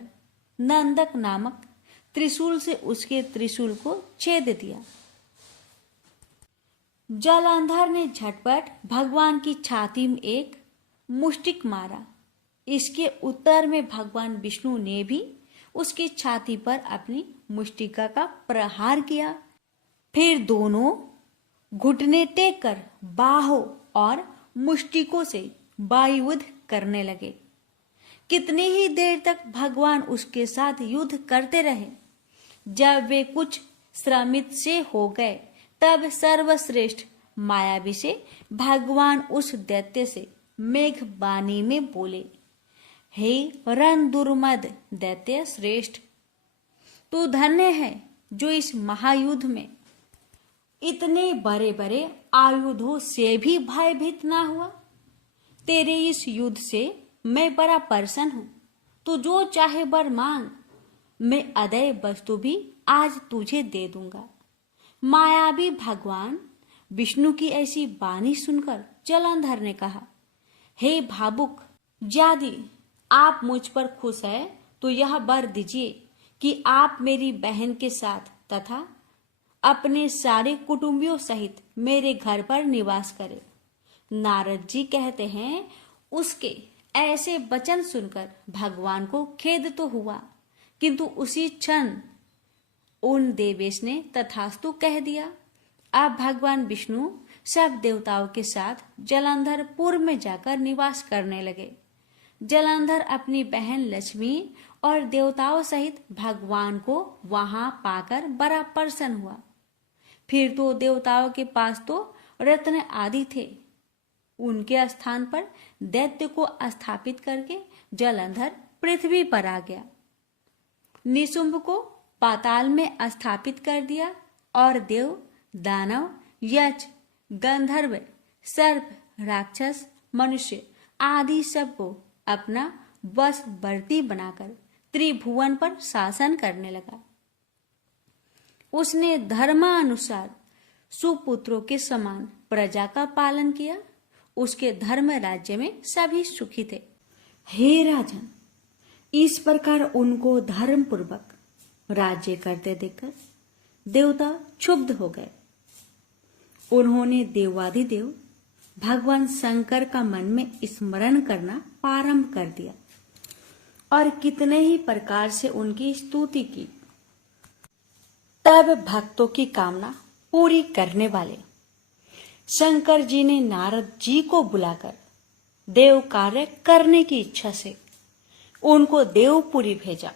नंदक नामक त्रिशूल से उसके त्रिशूल को छेद दिया। जलंधर ने झटपट भगवान की छाती में एक मुष्टिक मारा। इसके उत्तर में भगवान विष्णु ने भी उसकी छाती पर अपनी मुष्टिका का प्रहार किया। फिर दोनों घुटने टेक कर बाहों और मुष्टिकों से वायुयुद्ध करने लगे। कितनी ही देर तक भगवान उसके साथ युद्ध करते रहे। जब वे कुछ श्रमित से हो गए तब सर्वश्रेष्ठ मायावी से भगवान उस दैत्य से मेघबानी में बोले, हे रन दुर्मद दैत्य श्रेष्ठ, तू धन्य है जो इस महायुद्ध में इतने बड़े बड़े आयुधों से भी भयभीत ना हुआ। तेरे इस युद्ध से मैं बड़ा प्रसन्न हूं। तू जो चाहे वर मांग, मैं अदय वस्तु भी आज तुझे दे दूंगा। मायावी भगवान विष्णु की ऐसी वाणी सुनकर जलंधर ने कहा, हे भावुक, यदि आप मुझ पर खुश है तो यह वर दीजिए कि आप मेरी बहन के साथ तथा अपने सारे कुटुंबियों सहित मेरे घर पर निवास करें। नारद जी कहते हैं, उसके ऐसे वचन सुनकर भगवान को खेद तो हुआ, किंतु उसी क्षण उन देवेश ने तथास्तु कह दिया। अब भगवान विष्णु सब देवताओं के साथ जलंधरपुर में जाकर निवास करने लगे। जलंधर अपनी बहन लक्ष्मी और देवताओं सहित भगवान को वहां पाकर बड़ा प्रसन्न हुआ। फिर तो देवताओं के पास तो रत्न आदि थे। उनके स्थान पर दैत्य को स्थापित करके जलंधर पृथ्वी पर आ गया। निशुंभ को पाताल में स्थापित कर दिया और देव, दानव, यक्ष, गंधर्व, सर्प, राक्षस, मनुष्य आदि सबको अपना वशवर्ती बनाकर त्रिभुवन पर शासन करने लगा। उसने धर्मानुसार सुपुत्रों के समान प्रजा का पालन किया। उसके धर्म राज्य में सभी सुखी थे। हे राजन, इस प्रकार उनको धर्म पूर्वक राज्य करते देखकर देवता क्षुब्ध हो गए। उन्होंने देवाधिदेव भगवान शंकर का मन में स्मरण करना प्रारंभ कर दिया और कितने ही प्रकार से उनकी स्तुति की। तब भक्तों की कामना पूरी करने वाले शंकर जी ने नारद जी को बुलाकर देव कार्य करने की इच्छा से उनको देवपुरी भेजा।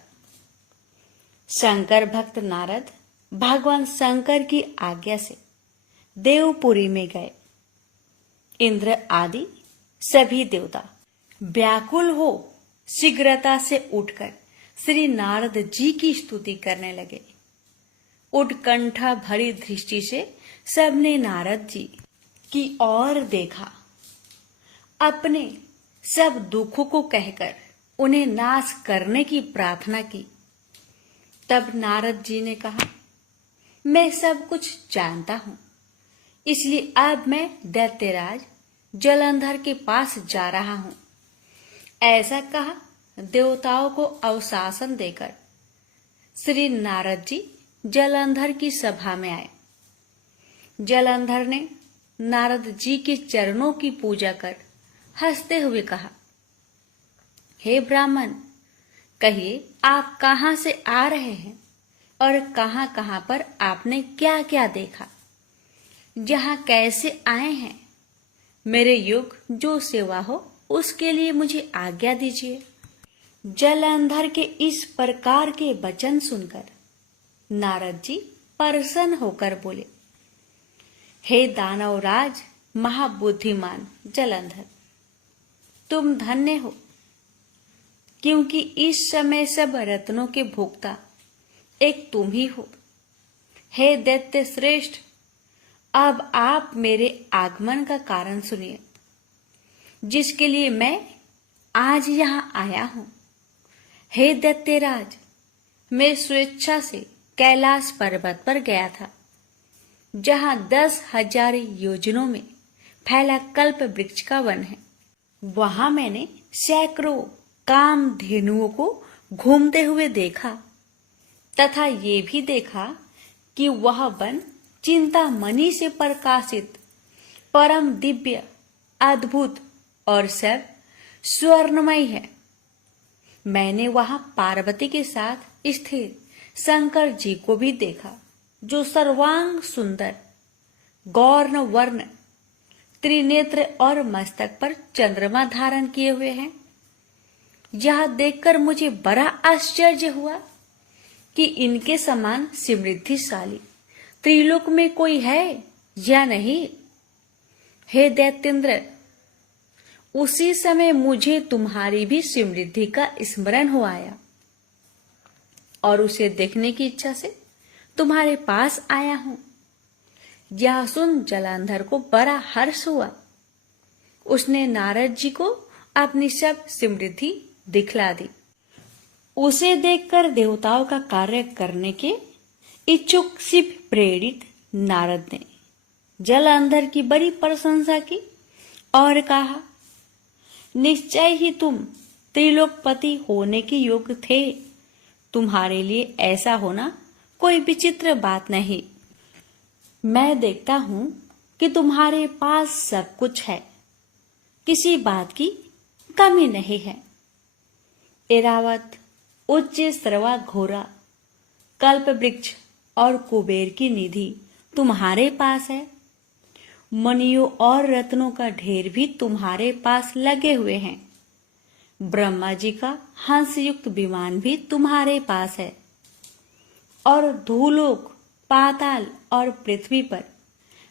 शंकर भक्त नारद भगवान शंकर की आज्ञा से देवपुरी में गए। इंद्र आदि सभी देवता व्याकुल हो शीघ्रता से उठकर श्री नारद जी की स्तुति करने लगे। उत्कंठा भरी दृष्टि से सबने नारद जी की ओर देखा। अपने सब दुखों को कहकर उन्हें नाश करने की प्रार्थना की। तब नारद जी ने कहा, मैं सब कुछ जानता हूं, इसलिए अब मैं दैत्यराज जलंधर के पास जा रहा हूं। ऐसा कहा देवताओं को अवशासन देकर श्री नारद जी जलंधर की सभा में आए। जलंधर ने नारद जी के चरणों की पूजा कर हंसते हुए कहा, हे ब्राह्मण, कहिए आप कहां से आ रहे हैं और कहां कहां पर आपने क्या क्या देखा, जहां कैसे आए हैं। मेरे युग जो सेवा हो उसके लिए मुझे आज्ञा दीजिए। जलंधर के इस प्रकार के वचन सुनकर नारद जी प्रसन्न होकर बोले, हे दानवराज महाबुद्धिमान जलंधर, तुम धन्य हो, क्योंकि इस समय सब रत्नों के भोक्ता एक तुम ही हो। हे दैत्य श्रेष्ठ, अब आप मेरे आगमन का कारण सुनिए, जिसके लिए मैं आज यहां आया हूं। हे दैत्यराज, मैं स्वेच्छा से कैलाश पर्वत पर गया था, जहां 10,000 योजनों में फैला कल्प वृक्ष का वन है। वहां मैंने सैकड़ों कामधेनुओं को घूमते हुए देखा तथा ये भी देखा कि वह वन चिंतामणि से प्रकाशित परम दिव्य, अद्भुत और सब स्वर्णमय है। मैंने वहां पार्वती के साथ स्थिर शंकर जी को भी देखा, जो सर्वांग सुंदर, गौर्ण वर्ण, त्रिनेत्र और मस्तक पर चंद्रमा धारण किए हुए हैं। यह देखकर मुझे बड़ा आश्चर्य हुआ कि इनके समान समृद्धिशाली त्रिलोक में कोई है या नहीं। हे दैत्येंद्र, उसी समय मुझे तुम्हारी भी समृद्धि का स्मरण हो आया और उसे देखने की इच्छा से तुम्हारे पास आया हूं। यह सुन जलंधर को बड़ा हर्ष हुआ। उसने नारद जी को अपनी सब समृद्धि दिखला दी। उसे देखकर देवताओं का कार्य करने के इच्छुक से प्रेरित नारद ने जलंधर की बड़ी प्रशंसा की और कहा, निश्चय ही तुम त्रिलोकपति होने के योग्य थे। तुम्हारे लिए ऐसा होना कोई विचित्र बात नहीं। मैं देखता हूं कि तुम्हारे पास सब कुछ है, किसी बात की कमी नहीं है। एरावत, उच्च सर्वा घोरा, कल्प वृक्ष और कुबेर की निधि तुम्हारे पास है। मणियों और रत्नों का ढेर भी तुम्हारे पास लगे हुए हैं। ब्रह्मा जी का हंसयुक्त विमान भी तुम्हारे पास है और धूलोक, पाताल और पृथ्वी पर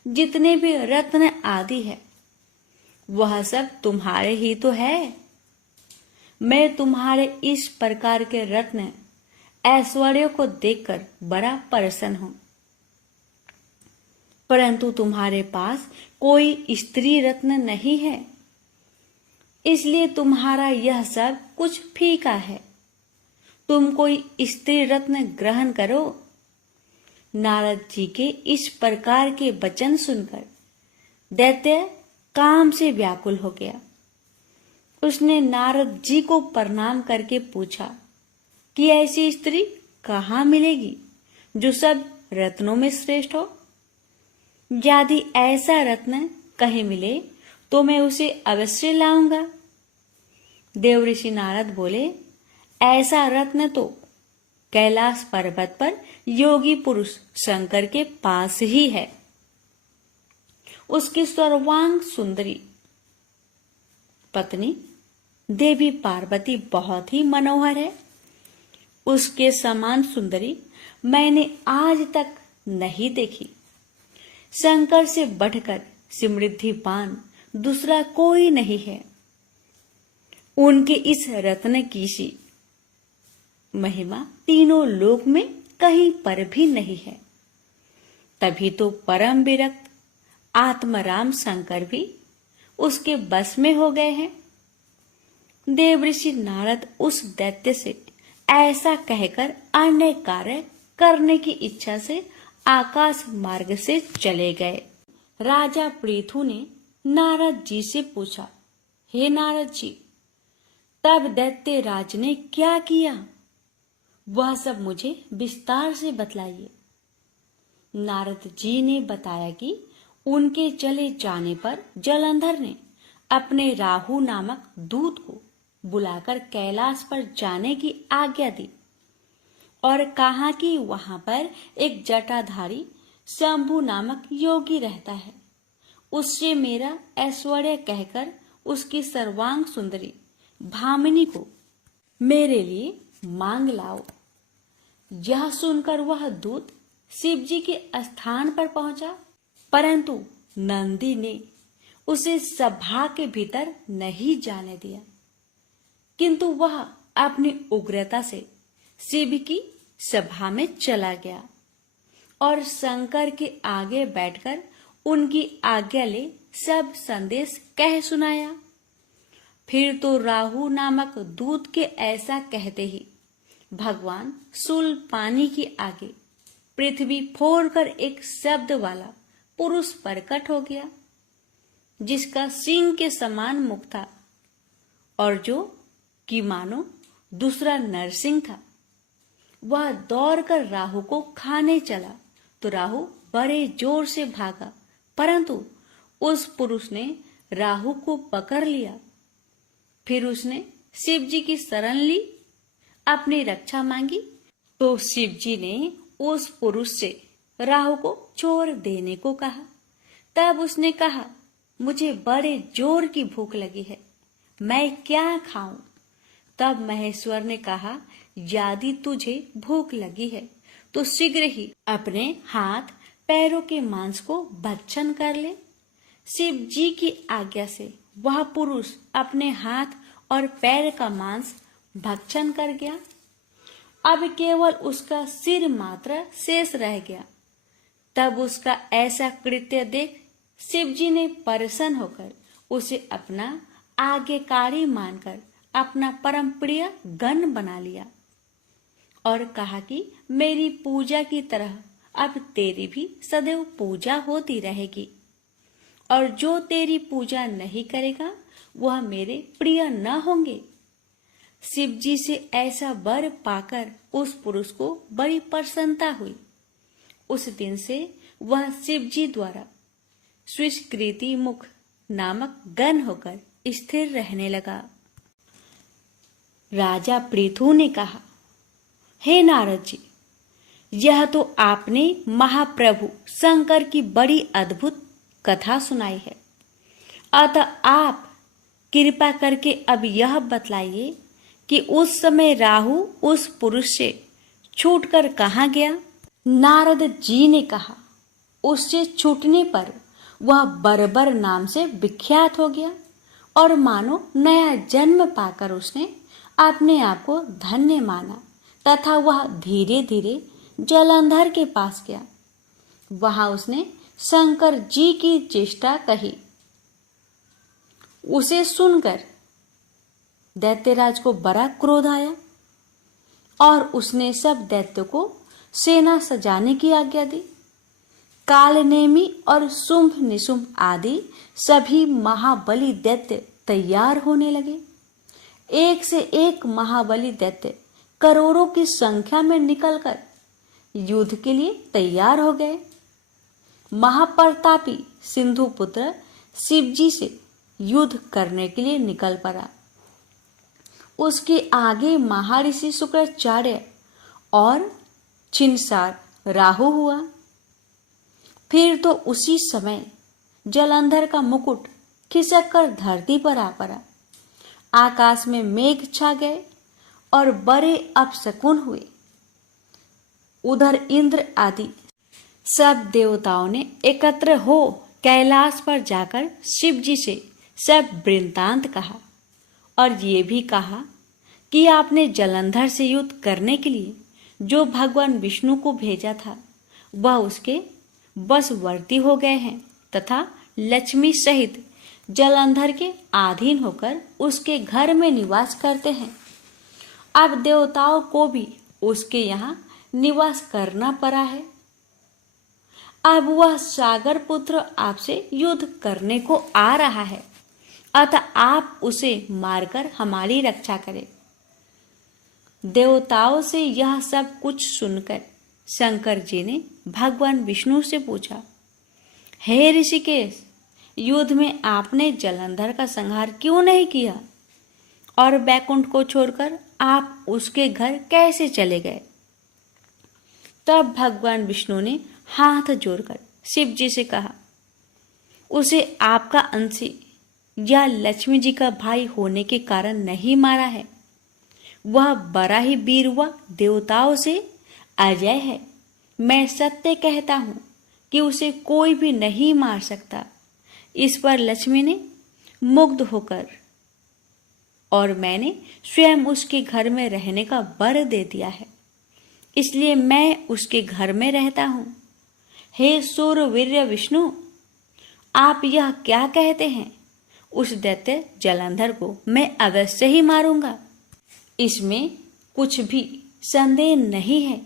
जितने भी रत्न आदि है वह सब तुम्हारे ही तो है। मैं तुम्हारे इस प्रकार के रत्न ऐश्वर्य को देखकर बड़ा प्रसन्न हूं, परंतु तुम्हारे पास कोई स्त्री रत्न नहीं है, इसलिए तुम्हारा यह सब कुछ फीका है। तुम कोई स्त्री रत्न ग्रहण करो। नारद जी के इस प्रकार के वचन सुनकर दैत्य काम से व्याकुल हो गया। उसने नारद जी को प्रणाम करके पूछा कि ऐसी स्त्री कहाँ मिलेगी जो सब रत्नों में श्रेष्ठ हो। यदि ऐसा रत्न कहीं मिले तो मैं उसे अवश्य लाऊंगा। देवऋषि नारद बोले, ऐसा रत्न तो कैलाश पर्वत पर योगी पुरुष शंकर के पास ही है। उसकी सर्वांग सुंदरी पत्नी देवी पार्वती बहुत ही मनोहर है। उसके समान सुंदरी मैंने आज तक नहीं देखी। शंकर से बढ़कर समृद्धिवान दूसरा कोई नहीं है। उनके इस रत्न की सी महिमा तीनों लोक में कहीं पर भी नहीं है। तभी तो परम विरक्त आत्मराम शंकर भी उसके बस में हो गए हैं। देवऋषि नारद उस दैत्य से ऐसा कहकर अन्य कार्य करने की इच्छा से आकाश मार्ग से चले गए। राजा पृथु ने नारद जी से पूछा, हे नारद जी, तब दैत्य राज ने क्या किया, वह सब मुझे विस्तार से बतलाइए। नारद जी ने बताया कि उनके चले जाने पर जलंधर ने अपने राहु नामक दूत को बुलाकर कैलाश पर जाने की आज्ञा दी और कहा कि वहां पर एक जटाधारी शंभु नामक योगी रहता है। उससे मेरा ऐश्वर्य कहकर उसकी सर्वांग सुंदरी भामिनी को मेरे लिए मांग लाओ। यह सुनकर वह दूत शिव जी के स्थान पर पहुंचा, परंतु नंदी ने उसे सभा के भीतर नहीं जाने दिया, किंतु वह अपनी उग्रता से शिव की सभा में चला गया और शंकर के आगे बैठकर उनकी आज्ञा ले सब संदेश कह सुनाया। फिर तो राहु नामक दूत के ऐसा कहते ही भगवान शूल पानी के आगे पृथ्वी फोड़कर एक शब्द वाला पुरुष प्रकट हो गया, जिसका सिंह के समान मुख था और जो कि मानो दूसरा नरसिंह था। वह दौड़कर राहु को खाने चला तो राहु बड़े जोर से भागा, परंतु उस पुरुष ने राहु को पकड़ लिया। फिर उसने शिव जी की शरण ली, अपनी रक्षा मांगी, तो शिव जी ने उस पुरुष से राहु को छोड़ देने को कहा। तब उसने कहा, मुझे बड़े जोर की भूख लगी है, मैं क्या खाऊं? तब महेश्वर ने कहा, यदि तुझे भूख लगी है तो शीघ्र ही अपने हाथ पैरों के मांस को भक्षण कर ले। शिव जी की आज्ञा से वह पुरुष अपने हाथ और पैर का मांस भक्षण कर गया। अब केवल उसका सिर मात्र शेष रह गया। तब उसका ऐसा कृत्य देख शिव जी ने प्रसन्न होकर उसे अपना आज्ञाकारी मानकर अपना परम प्रिय गण बना लिया और कहा कि मेरी पूजा की तरह अब तेरी भी सदैव पूजा होती रहेगी, और जो तेरी पूजा नहीं करेगा वह मेरे प्रिय न होंगे। शिव जी से ऐसा वर पाकर उस पुरुष को बड़ी प्रसन्नता हुई। उस दिन से वह शिव जी द्वारा स्वीकृति मुख नामक गण होकर स्थिर रहने लगा। राजा पृथु ने कहा, हे नारद जी, यह तो आपने महाप्रभु शंकर की बड़ी अद्भुत कथा सुनाई है। अतः आप कृपा करके अब यह बतलाइए कि उस समय राहु उस पुरुष से छूटकर कहाँ गया। नारद जी ने कहा, उससे छूटने पर वह बर्बर नाम से विख्यात हो गया और मानो नया जन्म पाकर उसने अपने आप को धन्य माना तथा वह धीरे धीरे जलंधर के पास गया। वहां उसने शंकर जी की चेष्टा कही। उसे सुनकर दैत्यराज को बड़ा क्रोध आया और उसने सब दैत्यों को सेना सजाने की आज्ञा दी। कालनेमी और शुंभ निशुंभ आदि सभी महाबली दैत्य तैयार होने लगे। एक से एक महाबली दैत्य करोड़ों की संख्या में निकलकर युद्ध के लिए तैयार हो गए। महाप्रतापी सिंधु पुत्र शिव जी से युद्ध करने के लिए निकल पड़ा। उसके आगे महर्षि शुक्राचार्य और छिनसार राहु हुआ। फिर तो उसी समय जलंधर का मुकुट खिसक कर धरती पर आ पड़ा। आकाश में मेघ छा गए और बड़े अपशकुन हुए। उधर इंद्र आदि सब देवताओं ने एकत्र हो कैलाश पर जाकर शिव जी से सब वृत्तांत कहा और ये भी कहा कि आपने जलंधर से युद्ध करने के लिए जो भगवान विष्णु को भेजा था वह उसके वशवर्ती हो गए हैं तथा लक्ष्मी सहित जलंधर के अधीन होकर उसके घर में निवास करते हैं। अब देवताओं को भी उसके यहाँ निवास करना पड़ा है। अब वह सागर पुत्र आपसे युद्ध करने को आ रहा है, अतः आप उसे मारकर हमारी रक्षा करें। देवताओं से यह सब कुछ सुनकर शंकर जी ने भगवान विष्णु से पूछा, हे ऋषिकेश, युद्ध में आपने जलंधर का संहार क्यों नहीं किया और बैकुंठ को छोड़कर आप उसके घर कैसे चले गए। तब भगवान विष्णु ने हाथ जोड़कर शिव जी से कहा, उसे आपका अंशी या लक्ष्मी जी का भाई होने के कारण नहीं मारा है। वह बड़ा ही वीर व देवताओं से अजय है। मैं सत्य कहता हूँ कि उसे कोई भी नहीं मार सकता। इस पर लक्ष्मी ने मुग्ध होकर और मैंने स्वयं उसके घर में रहने का वर दे दिया है, इसलिए मैं उसके घर में रहता हूँ। हे सूरवीर्य विष्णु, आप यह क्या कहते हैं? उस दैत्य जलंधर को मैं अवश्य ही मारूंगा, इसमें कुछ भी संदेह नहीं है।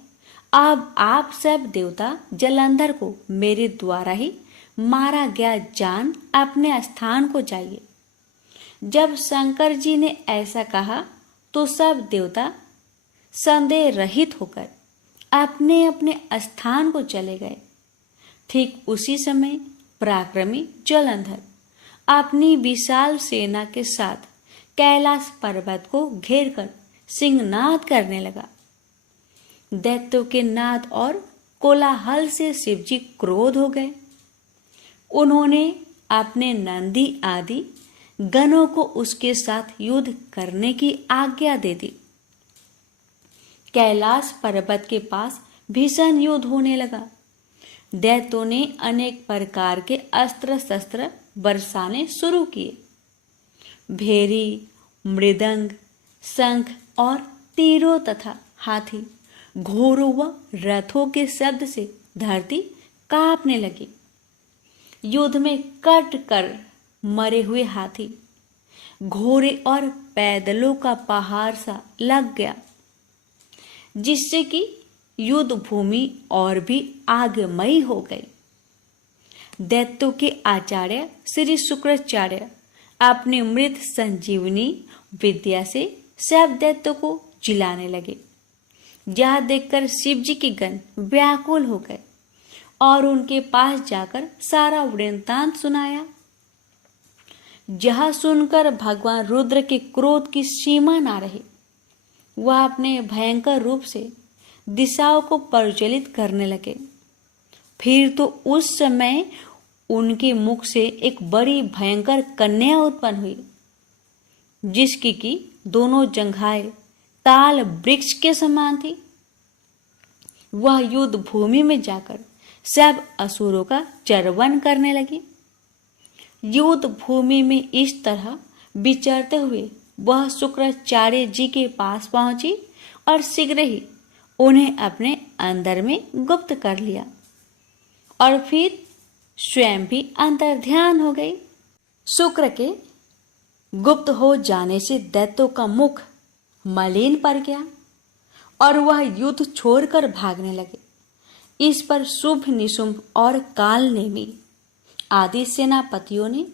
अब आप सब देवता जलंधर को मेरे द्वारा ही मारा गया जान अपने स्थान को जाइए। जब शंकर जी ने ऐसा कहा तो सब देवता संदेह रहित होकर अपने अपने स्थान को चले गए। ठीक उसी समय पराक्रमी जलंधर अपनी विशाल सेना के साथ कैलाश पर्वत को घेरकर सिंहनाद करने लगा। दैत्यों के नाद और कोलाहल से शिवजी क्रोध हो गए। उन्होंने अपने नंदी आदि गणों को उसके साथ युद्ध करने की आज्ञा दे दी। कैलाश पर्वत के पास भीषण युद्ध होने लगा। दैत्यों ने अनेक प्रकार के अस्त्र शस्त्र बरसाने शुरू किए। भेरी, मृदंग, शंख और तीरों तथा हाथी, घोड़ों व रथों के शब्द से धरती कांपने लगी। युद्ध में कट कर मरे हुए हाथी, घोड़े और पैदलों का पहाड़ सा लग गया, जिससे कि युद्ध भूमि और भी आगमयी हो गई। दैत्यों के आचार्य श्री शुक्राचार्य अपनी मृत संजीवनी विद्या से सब दैत्यों को जिलाने लगे। यह देखकर शिव जी के गण व्याकुल हो गए और उनके पास जाकर सारा वृत्तांत सुनाया। यह सुनकर भगवान रुद्र के क्रोध की सीमा ना रही। वह अपने भयंकर रूप से दिशाओं को प्रज्वलित करने लगे। फिर तो उस समय उनके मुख से एक बड़ी भयंकर कन्या उत्पन्न हुई, जिसकी की दोनों जंघाएं ताल वृक्ष के समान थी। वह युद्ध भूमि में जाकर सब असुरों का चरवन करने लगी। युद्ध भूमि में इस तरह विचरते हुए वह शुक्राचार्य जी के पास पहुंची और शीघ्र ही उन्हें अपने अंदर में गुप्त कर लिया और फिर स्वयं भी अंतर्ध्यान हो गई। शुक्र के गुप्त हो जाने से दैत्यों का मुख मलिन पड़ गया और वह युद्ध छोड़कर भागने लगे। इस पर शुभ, निशुंभ और काल नेमी आदि सेनापतियों ने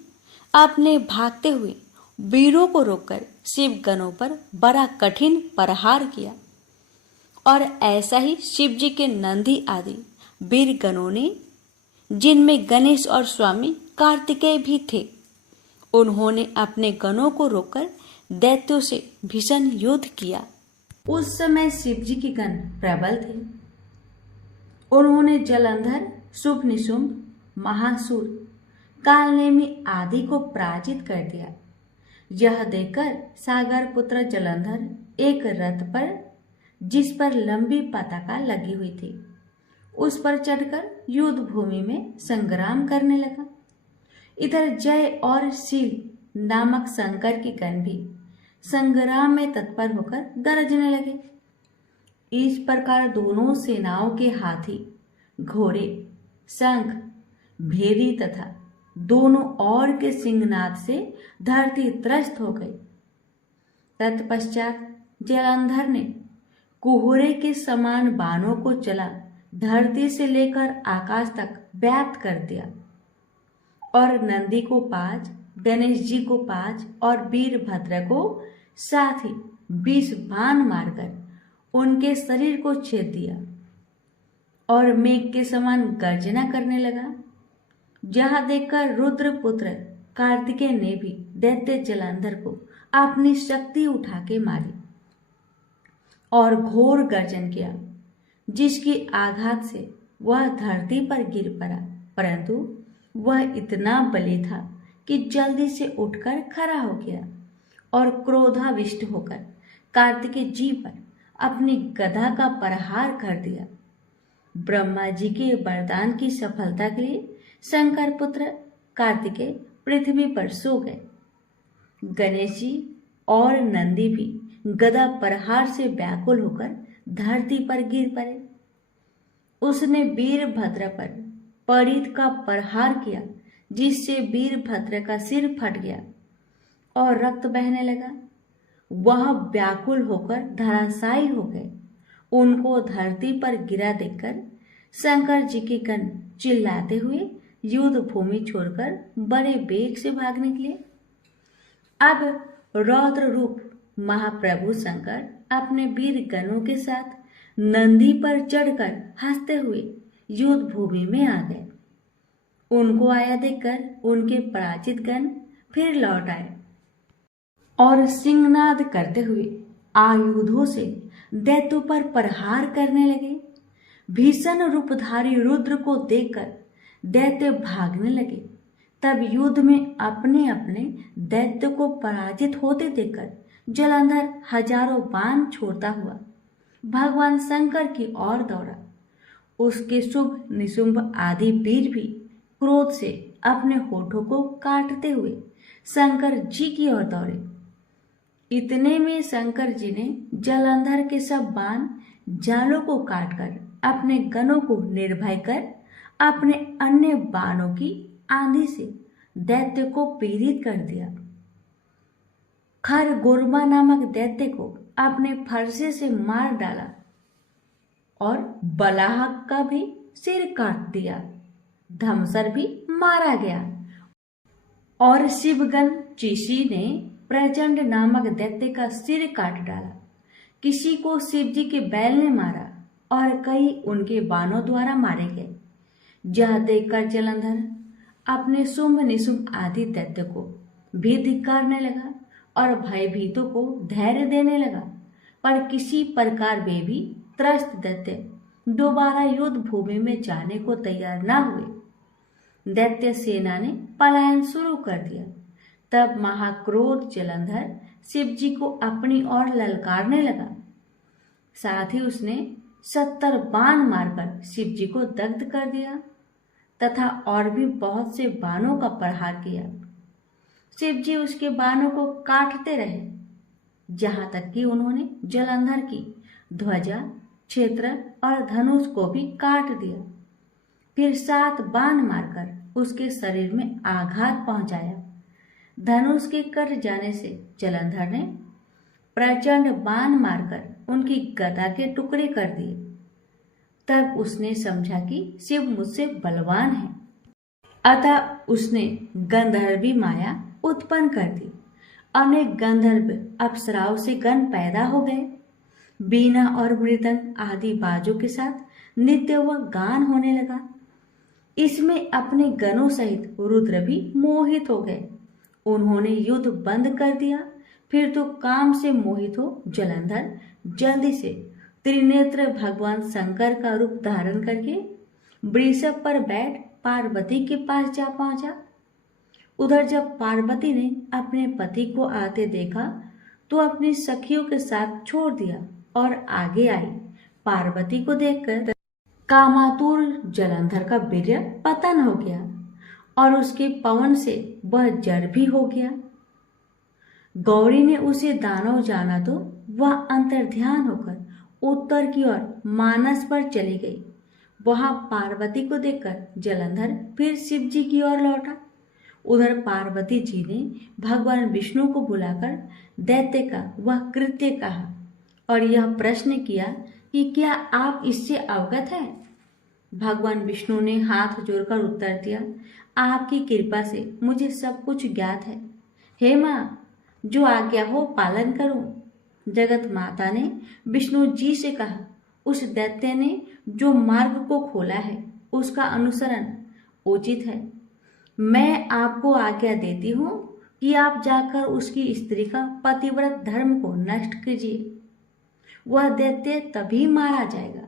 अपने भागते हुए वीरों को रोककर शिव गणों पर बड़ा कठिन प्रहार किया और ऐसा ही शिव जी के नंदी आदि वीर गणों ने, जिनमें गणेश और स्वामी कार्तिकेय भी थे, उन्होंने अपने गणों को रोककर दैत्यों से भीषण युद्ध किया। उस समय शिव जी के गण प्रबल थे। उन्होंने जलंधर, शुभ, निशुंभ, महासुर, कालनेमी आदि को पराजित कर दिया। यह देखकर सागर पुत्र जलंधर एक रथ पर, जिस पर लंबी पताका लगी हुई थी, उस पर चढ़कर युद्ध भूमि में संग्राम करने लगा। इधर जय और शील नामक शंकर के गण भी संग्राम में तत्पर होकर गरजने लगे। इस प्रकार दोनों सेनाओं के हाथी, घोड़े, शंख, भेरी तथा दोनों और के सिंहनाद से धरती त्रस्त हो गई। तत्पश्चात जलंधर ने कुहरे के समान बाणों को चला धरती से लेकर आकाश तक व्याप्त कर दिया और नंदी को 5, गणेश जी को 5 और वीरभद्र को साथ ही 20 बाण मारकर उनके शरीर को छेद दिया और मेघ के समान गर्जना करने लगा। जहाँ देखकर रुद्रपुत्र कार्तिकेय ने भी दैत्य जलंधर को अपनी शक्ति उठा के मारी और घोर गर्जन किया, जिसकी आघात से वह धरती पर गिर पड़ा, परंतु वह इतना बली था कि जल्दी से उठकर खड़ा हो गया और क्रोधाविष्ट होकर कार्तिकेय जी पर अपनी गदा का प्रहार कर दिया। ब्रह्मा जी के वरदान की सफलता के लिए शंकर पुत्र कार्तिकेय पृथ्वी पर सो गए। गणेश जी और नंदी भी गदा प्रहार से व्याकुल होकर धरती पर गिर पड़े। उसने वीरभद्र पर परीत का प्रहार किया, जिससे वीरभद्र का सिर फट गया और रक्त बहने लगा। वह व्याकुल होकर धराशायी हो गए। उनको धरती पर गिरा देखकर शंकर जी के गण चिल्लाते हुए युद्ध भूमि छोड़कर बड़े वेग से भाग निकले। अब रौद्र रूप महाप्रभु शंकर अपने वीर गणों के साथ नंदी पर चढ़कर हंसते हुए युद्ध भूमि में आ गए। उनको आया देखकर उनके पराजित गण फिर लौट आए और सिंहनाद करते हुए आयुधों से दैत्यों पर प्रहार करने लगे। भीषण रूपधारी रुद्र को देखकर दैत्य भागने लगे। तब युद्ध में अपने अपने दैत्य को पराजित होते देखकर जलंधर हजारों बाण छोड़ता हुआ भगवान शंकर की ओर दौड़ा। उसके शुभ निशुंभ आदि वीर भी क्रोध से अपने होठों को काटते हुए शंकर जी की ओर दौड़े। इतने में शंकर जी ने जलंधर के सब बाण जालों को काटकर अपने गनों को निर्भय कर अपने अन्य बाणों की आंधी से दैत्य को पीड़ित कर दिया। खरगोरमा नामक दैत्य को अपने फरसे से मार डाला और बलाहक का भी सिर काट दिया। धमसर भी मारा गया और शिवगन चिशी ने प्रचंड नामक दैत्य का सिर काट डाला। किसी को शिव जी के बैल ने मारा और कई उनके बाणों द्वारा मारे गए। यह देखकर जलंधर अपने शुंभ निशुंभ आदि दैत्य को भी धिक्कारने लगा और भयभीतों को धैर्य देने लगा, पर किसी प्रकार वे भी त्रस्त दैत्य दोबारा युद्ध भूमि में जाने को तैयार न हुए। दैत्य सेना ने पलायन शुरू कर दिया। तब महाक्रोध जलंधर शिव जी को अपनी ओर ललकारने लगा। साथ ही उसने 70 बाण मारकर शिव जी को दग्ध कर दिया तथा और भी बहुत से बाणों का प्रहार किया। शिव जी उसके बाणों को काटते रहे, जहां तक कि उन्होंने जलंधर की ध्वजा, क्षेत्र और धनुष को भी काट दिया। फिर 7 बाण मारकर उसके शरीर में आघात पहुंचाया। धनुष के कट जाने से जलंधर ने प्रचंड बाण मारकर उनकी गदा के टुकड़े कर दिए। तब उसने समझा कि शिव मुझसे बलवान है, अतः उसने गंधर्वी माया उत्पन्न कर दी। अनेक गंधर्व अप्सराओं से गण पैदा हो गए। बीना और मृदंग आदि बाजों के साथ नृत्य व गान होने लगा। इसमें अपने गणों सहित रुद्र भी मोहित हो गए। उन्होंने युद्ध बंद कर दिया। फिर तो काम से मोहित हो जलंधर जल्दी से त्रिनेत्र भगवान शंकर का रूप धारण करके वृषभ पर बैठ पार्वती के पास जा पहुंचा। उधर जब पार्वती ने अपने पति को आते देखा तो अपनी सखियों के साथ छोड़ दिया और आगे आई। पार्वती को देखकर कामातुर जलंधर का वीर्य पतन हो गया और उसके पवन से वह जड़ भी हो गया। गौरी ने उसे दानव जाना तो वह अंतर्ध्यान होकर उत्तर की ओर मानस पर चली गई। वहां पार्वती को देखकर जलंधर फिर शिव जी की ओर लौटा। उधर पार्वती जी ने भगवान विष्णु को बुलाकर दैत्य का वह कृत्य कहा और यह प्रश्न किया कि क्या आप इससे अवगत हैं? भगवान विष्णु ने हाथ जोड़कर उत्तर दिया, आपकी कृपा से मुझे सब कुछ ज्ञात है। हे माँ, जो आज्ञा हो पालन करूं। जगत माता ने विष्णु जी से कहा, उस दैत्य ने जो मार्ग को खोला है उसका अनुसरण उचित है। मैं आपको आज्ञा देती हूँ कि आप जाकर उसकी स्त्री का पतिव्रत धर्म को नष्ट कीजिए। वह दैत्य तभी मारा जाएगा।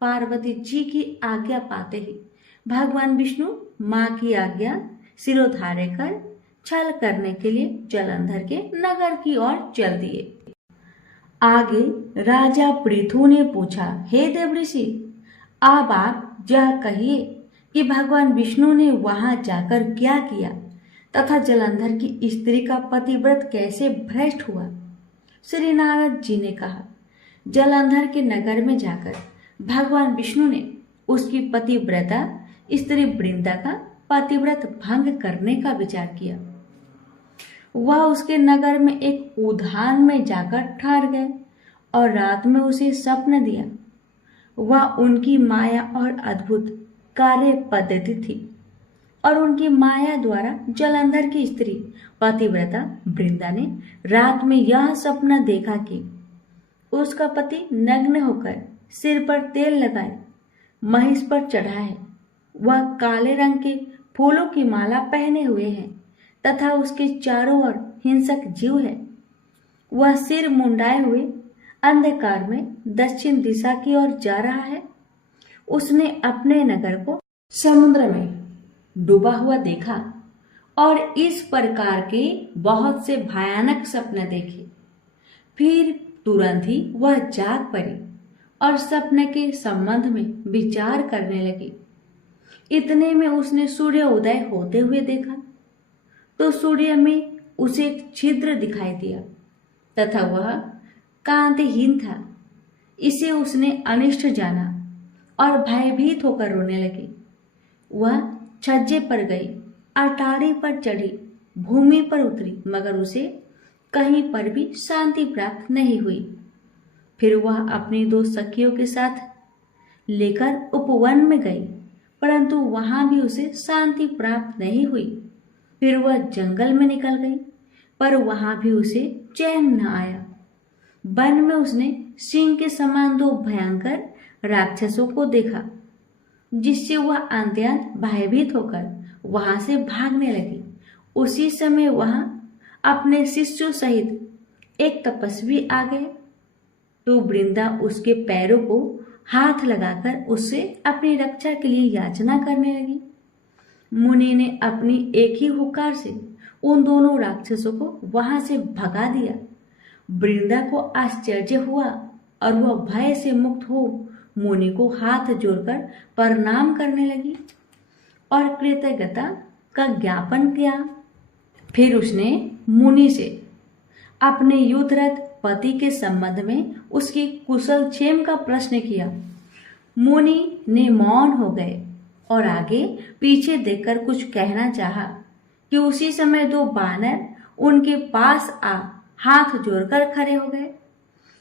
पार्वती जी की आज्ञा पाते ही भगवान विष्णु माँ की आज्ञा सिरोधार्य कर छल करने के लिए जलंधर के नगर की ओर चल दिए। आगे राजा पृथु ने पूछा, हे देवऋषि, अब आप यह कहिए कि भगवान विष्णु ने वहां जाकर क्या किया तथा जलंधर की स्त्री का पतिव्रत कैसे भ्रष्ट हुआ। श्री नारद जी ने कहा, जलंधर के नगर में जाकर भगवान विष्णु ने उसकी पतिव्रता स्त्री वृंदा का पतिव्रत भंग करने का विचार किया। वह उसके नगर में एक उद्यान में जाकर ठहर गए और रात में उसे स्वप्न दिया। वह उनकी माया और अद्भुत कार्य पद्धति थी और उनकी माया द्वारा जलंधर की स्त्री पतिव्रता वृंदा ने रात में यह सपना देखा कि उसका पति नग्न होकर सिर पर तेल लगाए महिष पर चढ़ा है। वह काले रंग के फूलों की माला पहने हुए है तथा उसके चारों ओर हिंसक जीव है। वह सिर मुंडाए हुए अंधकार में दक्षिण दिशा की ओर जा रहा है। उसने अपने नगर को समुद्र में डूबा हुआ देखा। और इस प्रकार के बहुत से भयानक सपने देखे। फिर तुरंत ही वह जाग पड़ी और सपने के संबंध में विचार करने लगी। इतने में उसने सूर्य उदय होते हुए देखा तो सूर्य में उसे एक छिद्र दिखाई दिया तथा वह कांतिहीन था। इसे उसने अनिष्ट जाना और भयभीत होकर रोने लगी। वह छज्जे पर गई, अटारी पर चढ़ी, भूमि पर उतरी, मगर उसे कहीं पर भी शांति प्राप्त नहीं हुई। फिर वह अपनी 2 सखियों के साथ लेकर उपवन में गई, परंतु वहां भी उसे शांति प्राप्त नहीं हुई। फिर वह जंगल में निकल गई, पर वहां भी उसे चैन न आया। वन में उसने सिंह के समान 2 भयंकर राक्षसों को देखा, जिससे वह अत्यंत भयभीत होकर वहां से भागने लगी। उसी समय वहां अपने शिष्यों सहित एक तपस्वी आ गए तो वृंदा उसके पैरों को हाथ लगाकर उससे अपनी रक्षा के लिए याचना करने लगी। मुनि ने अपनी एक ही हुक्कार से उन दोनों राक्षसों को वहां से भगा दिया। वृंदा को आश्चर्य हुआ और वह भय से मुक्त हो मुनि को हाथ जोड़कर प्रणाम करने लगी और कृतज्ञता का ज्ञापन किया। फिर उसने मुनि से अपने युद्धरत पति के संबंध में उसकी कुशल क्षेम का प्रश्न किया। मुनि ने मौन हो गए और आगे पीछे देखकर कुछ कहना चाहा कि उसी समय 2 बानर उनके पास आ हाथ जोड़कर खड़े हो गए।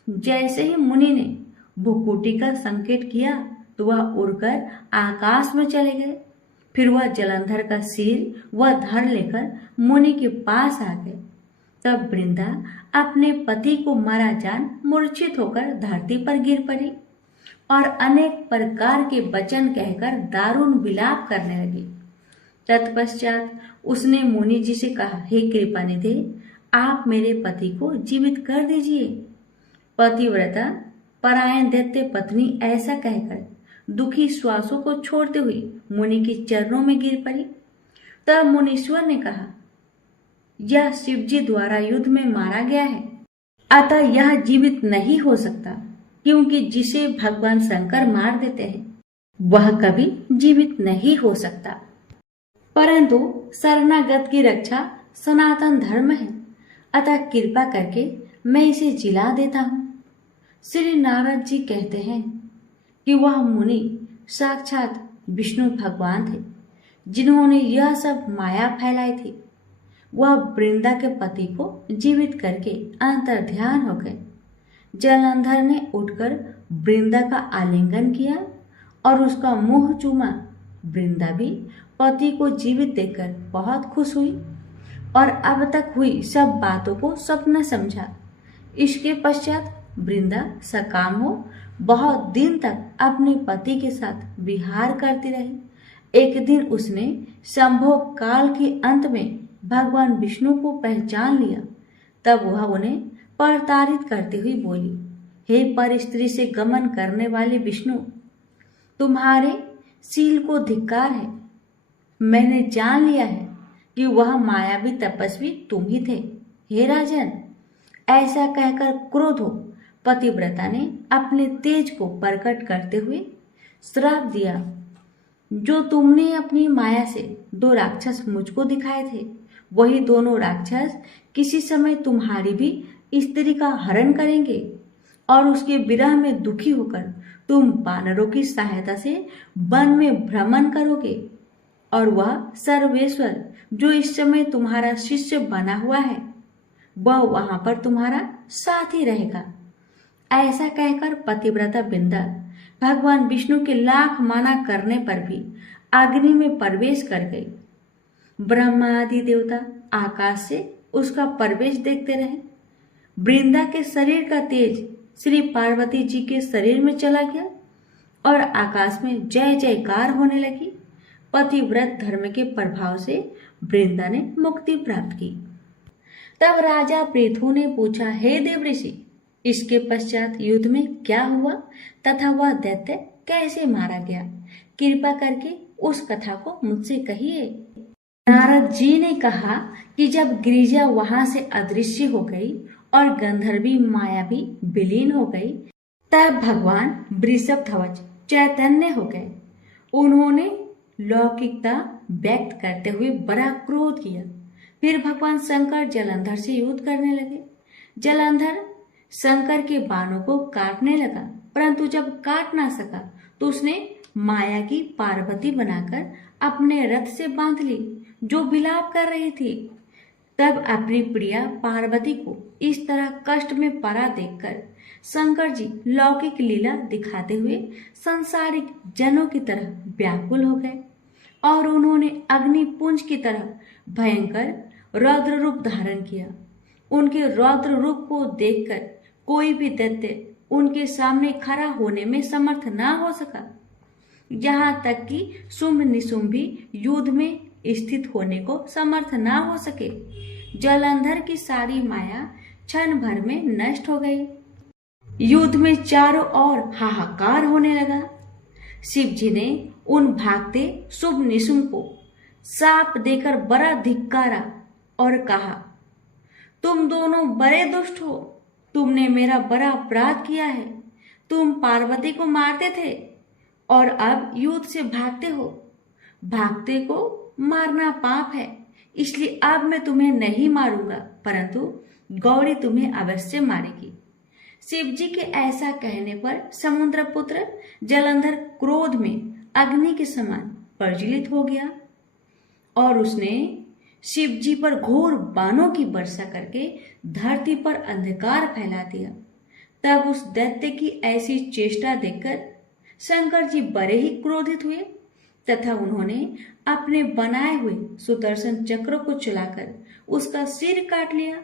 जैसे ही मुनि ने भुकुटी का संकेत किया तो वह उड़कर आकाश में चले गए। फिर वह जलंधर का सिर व धड़ लेकर मुनि के पास आ गए। तब वृंदा अपने पति को मरा जान मूर्छित होकर धरती पर गिर पड़ी और अनेक प्रकार के वचन कहकर दारुण विलाप करने लगी। तत्पश्चात उसने मुनि जी से कहा, हे कृपानिधे, आप मेरे पति को जीवित कर दीजिए। पतिव्रता परायण दैत्य पत्नी ऐसा कहकर दुखी श्वासों को छोड़ते हुए मुनि के चरणों में गिर पड़ी। तब मुनीश्वर ने कहा, यह शिवजी द्वारा युद्ध में मारा गया है, अतः यह जीवित नहीं हो सकता, क्योंकि जिसे भगवान शंकर मार देते हैं वह कभी जीवित नहीं हो सकता। परंतु शरणागत की रक्षा सनातन धर्म है, अतः कृपा करके मैं इसे जिला देता हूँ। श्री नारद जी कहते हैं कि वह मुनि साक्षात विष्णु भगवान थे, जिन्होंने यह सब माया फैलाई थी। वह वृंदा के पति को जीवित करके अंतर्ध्यान हो गए। जलंधर ने उठकर वृंदा का आलिंगन किया और उसका मुंह चूमा। वृंदा भी पति को जीवित देखकर बहुत खुश हुई और अब तक हुई सब बातों को सपना समझा। इसके पश्चात वृंदा सकाम हो बहुत दिन तक अपने पति के साथ विहार करती रही। एक दिन उसने संभोग काल के अंत में भगवान विष्णु को पहचान लिया। तब वह उन्हें प्रताड़ित करती हुई बोली, हे पर स्त्री से गमन करने वाले विष्णु, तुम्हारे शील को धिक्कार है। मैंने जान लिया है कि वह मायावी तपस्वी तुम ही थे। हे राजन, ऐसा कहकर क्रोध हो पतिव्रता ने अपने तेज को प्रकट करते हुए श्राप दिया। जो तुमने अपनी माया से 2 राक्षस मुझको दिखाए थे, वही दोनों राक्षस किसी समय तुम्हारी भी स्त्री का हरण करेंगे और उसके विरह में दुखी होकर तुम वानरों की सहायता से वन में भ्रमण करोगे और वह सर्वेश्वर जो इस समय तुम्हारा शिष्य बना हुआ है, वह वहां पर तुम्हारा साथी रहेगा। ऐसा कहकर पतिव्रता वृंदा भगवान विष्णु के लाख माना करने पर भी अग्नि में प्रवेश कर गई। ब्रह्मा आदि देवता आकाश से उसका प्रवेश देखते रहे। वृंदा के शरीर का तेज श्री पार्वती जी के शरीर में चला गया और आकाश में जय जयकार होने लगी। पतिव्रत धर्म के प्रभाव से वृंदा ने मुक्ति प्राप्त की। तब राजा पृथु ने पूछा, हे देवऋषि, इसके पश्चात युद्ध में क्या हुआ तथा वह दैत्य कैसे मारा गया? कृपा करके उस कथा को मुझसे कहिए। नारद जी ने कहा कि जब गिरिजा वहां से अदृश्य हो गई और गंधर्वी माया भी विलीन हो गई, तब भगवान वृषभध्वज चैतन्य हो गए। उन्होंने लौकिकता व्यक्त करते हुए बड़ा क्रोध किया। फिर भगवान शंकर जलंधर से युद्ध करने लगे। जलंधर शंकर के बाणों को काटने लगा, परंतु जब काट ना सका तो उसने माया की पार्वती बनाकर अपने रथ से बांध ली, जो विलाप कर रही थी। तब अपनी प्रिया पार्वती को इस तरह कष्ट में पड़ा देखकर शंकर जी लौकिक लीला दिखाते हुए सांसारिक जनों की तरह व्याकुल हो गए और उन्होंने अग्निपुंज की तरह भयंकर रौद्र रूप धारण किया। उनके रौद्र रूप को देखकर कोई भी दैत्य उनके सामने खड़ा होने में समर्थ ना हो सका। यहाँ तक कि शुंभ निशुंभ भी युद्ध में स्थित होने को समर्थ ना हो सके। जलंधर की सारी माया क्षण भर में नष्ट हो गई। युद्ध में चारों ओर हाहाकार होने लगा। शिव जी ने उन भागते शुंभ निशुंभ को शाप देकर बड़ा धिक्कारा और कहा, तुम दोनों बड़े दुष्ट हो, तुमने मेरा बड़ा अपराध किया है। तुम पार्वती को मारते थे और अब युद्ध से भागते हो। भागते को मारना पाप है, इसलिए अब मैं तुम्हें नहीं मारूंगा, परंतु गौरी तुम्हें अवश्य मारेगी। शिव जी के ऐसा कहने पर समुद्र पुत्र जलंधर क्रोध में अग्नि के समान प्रज्वलित हो गया और उसने शिव जी पर घोर बाणों की वर्षा करके धरती पर अंधकार फैला दिया। तब उस दैत्य की ऐसी चेष्टा देखकर शंकर जी बड़े ही क्रोधित हुए तथा उन्होंने अपने बनाए हुए सुदर्शन चक्र को चलाकर उसका सिर काट लिया।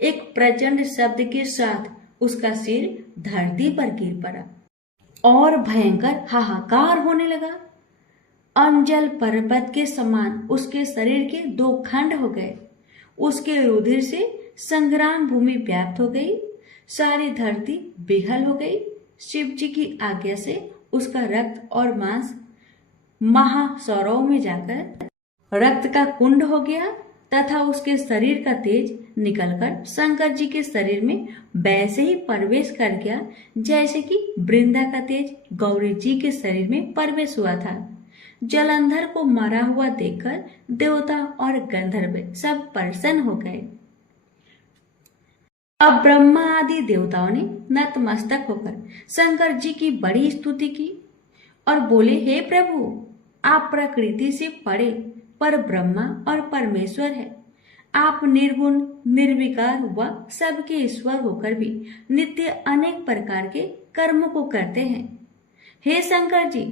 एक प्रचंड शब्द के साथ उसका सिर धरती पर गिर पड़ा और भयंकर हाहाकार होने लगा। अंजल पर्वत के समान उसके शरीर के 2 खंड हो गए। उसके रुधिर से संग्राम भूमि व्याप्त हो गई, सारी धरती बेहाल हो गई। शिव जी की आज्ञा से उसका रक्त और मांस महासौरव में जाकर रक्त का कुंड हो गया तथा उसके शरीर का तेज निकलकर शंकर जी के शरीर में वैसे ही प्रवेश कर गया जैसे कि वृंदा का तेज गौरी जी के शरीर में प्रवेश हुआ था। जलंधर को मरा हुआ देखकर देवता और गंधर्व सब प्रसन्न हो गए। अब ब्रह्मा आदि देवताओं ने नतमस्तक होकर शंकर जी की बड़ी स्तुति की और बोले, हे प्रभु, आप प्रकृति से परे पर ब्रह्मा और परमेश्वर है। आप निर्गुण निर्विकार व सबके ईश्वर होकर भी नित्य अनेक प्रकार के कर्मों को करते हैं। हे शंकर जी,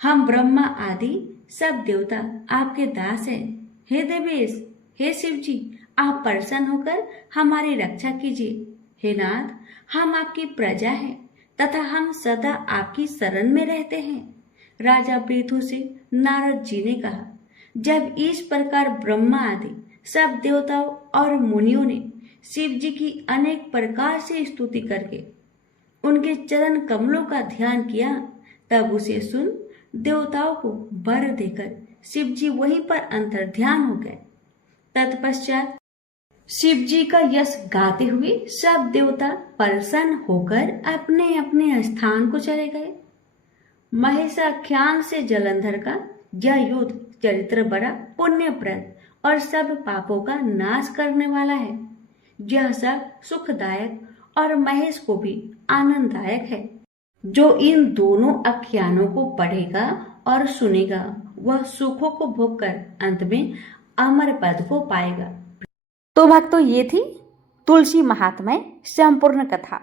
हम ब्रह्मा आदि सब देवता आपके दास हैं। हे देवेश, हे शिव जी, आप प्रसन्न होकर हमारी रक्षा कीजिए। हे नाथ, हम आपकी प्रजा हैं तथा हम सदा आपकी शरण में रहते हैं। राजा पृथु से नारद जी ने कहा, जब इस प्रकार ब्रह्मा आदि सब देवताओं और मुनियों ने शिव जी की अनेक प्रकार से स्तुति करके उनके चरण कमलों का ध्यान किया, तब उसे सुन देवताओं को वर देकर शिव जी वहीं पर अंतर्ध्यान हो गए। तत्पश्चात शिव जी का यश गाते हुए सब देवता प्रसन्न होकर अपने अपने स्थान को चले गए। महेशाख्यान से जलंधर का यह युद्ध चरित्र बड़ा पुण्यप्रद और सब पापों का नाश करने वाला है। यह सब सुखदायक और महेश को भी आनंददायक है। जो इन दोनों आख्यानों को पढ़ेगा और सुनेगा वह सुखों को भोगकर अंत में अमर पद को पाएगा। तो भक्तों, ये थी तुलसी महात्म्य संपूर्ण कथा।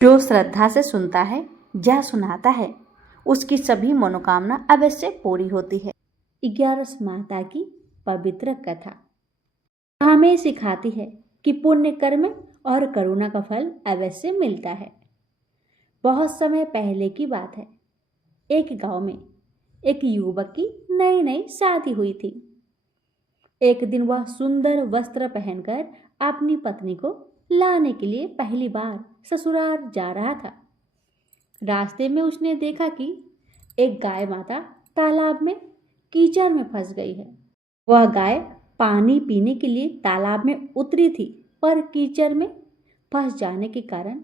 जो श्रद्धा से सुनता है या सुनाता है उसकी सभी मनोकामना अवश्य पूरी होती है। 11 माता की पवित्र कथा हमें सिखाती है कि पुण्य कर्म और करुणा का फल अवश्य मिलता है। बहुत समय पहले की बात है। एक गांव में एक युवक की नई नई शादी हुई थी। एक दिन वह सुंदर वस्त्र पहनकर अपनी पत्नी को लाने के लिए पहली बार ससुराल जा रहा था। रास्ते में उसने देखा कि एक गाय माता तालाब में कीचड़ में फंस गई है। वह गाय पानी पीने के लिए तालाब में उतरी थी, पर कीचड़ में फंस जाने के कारण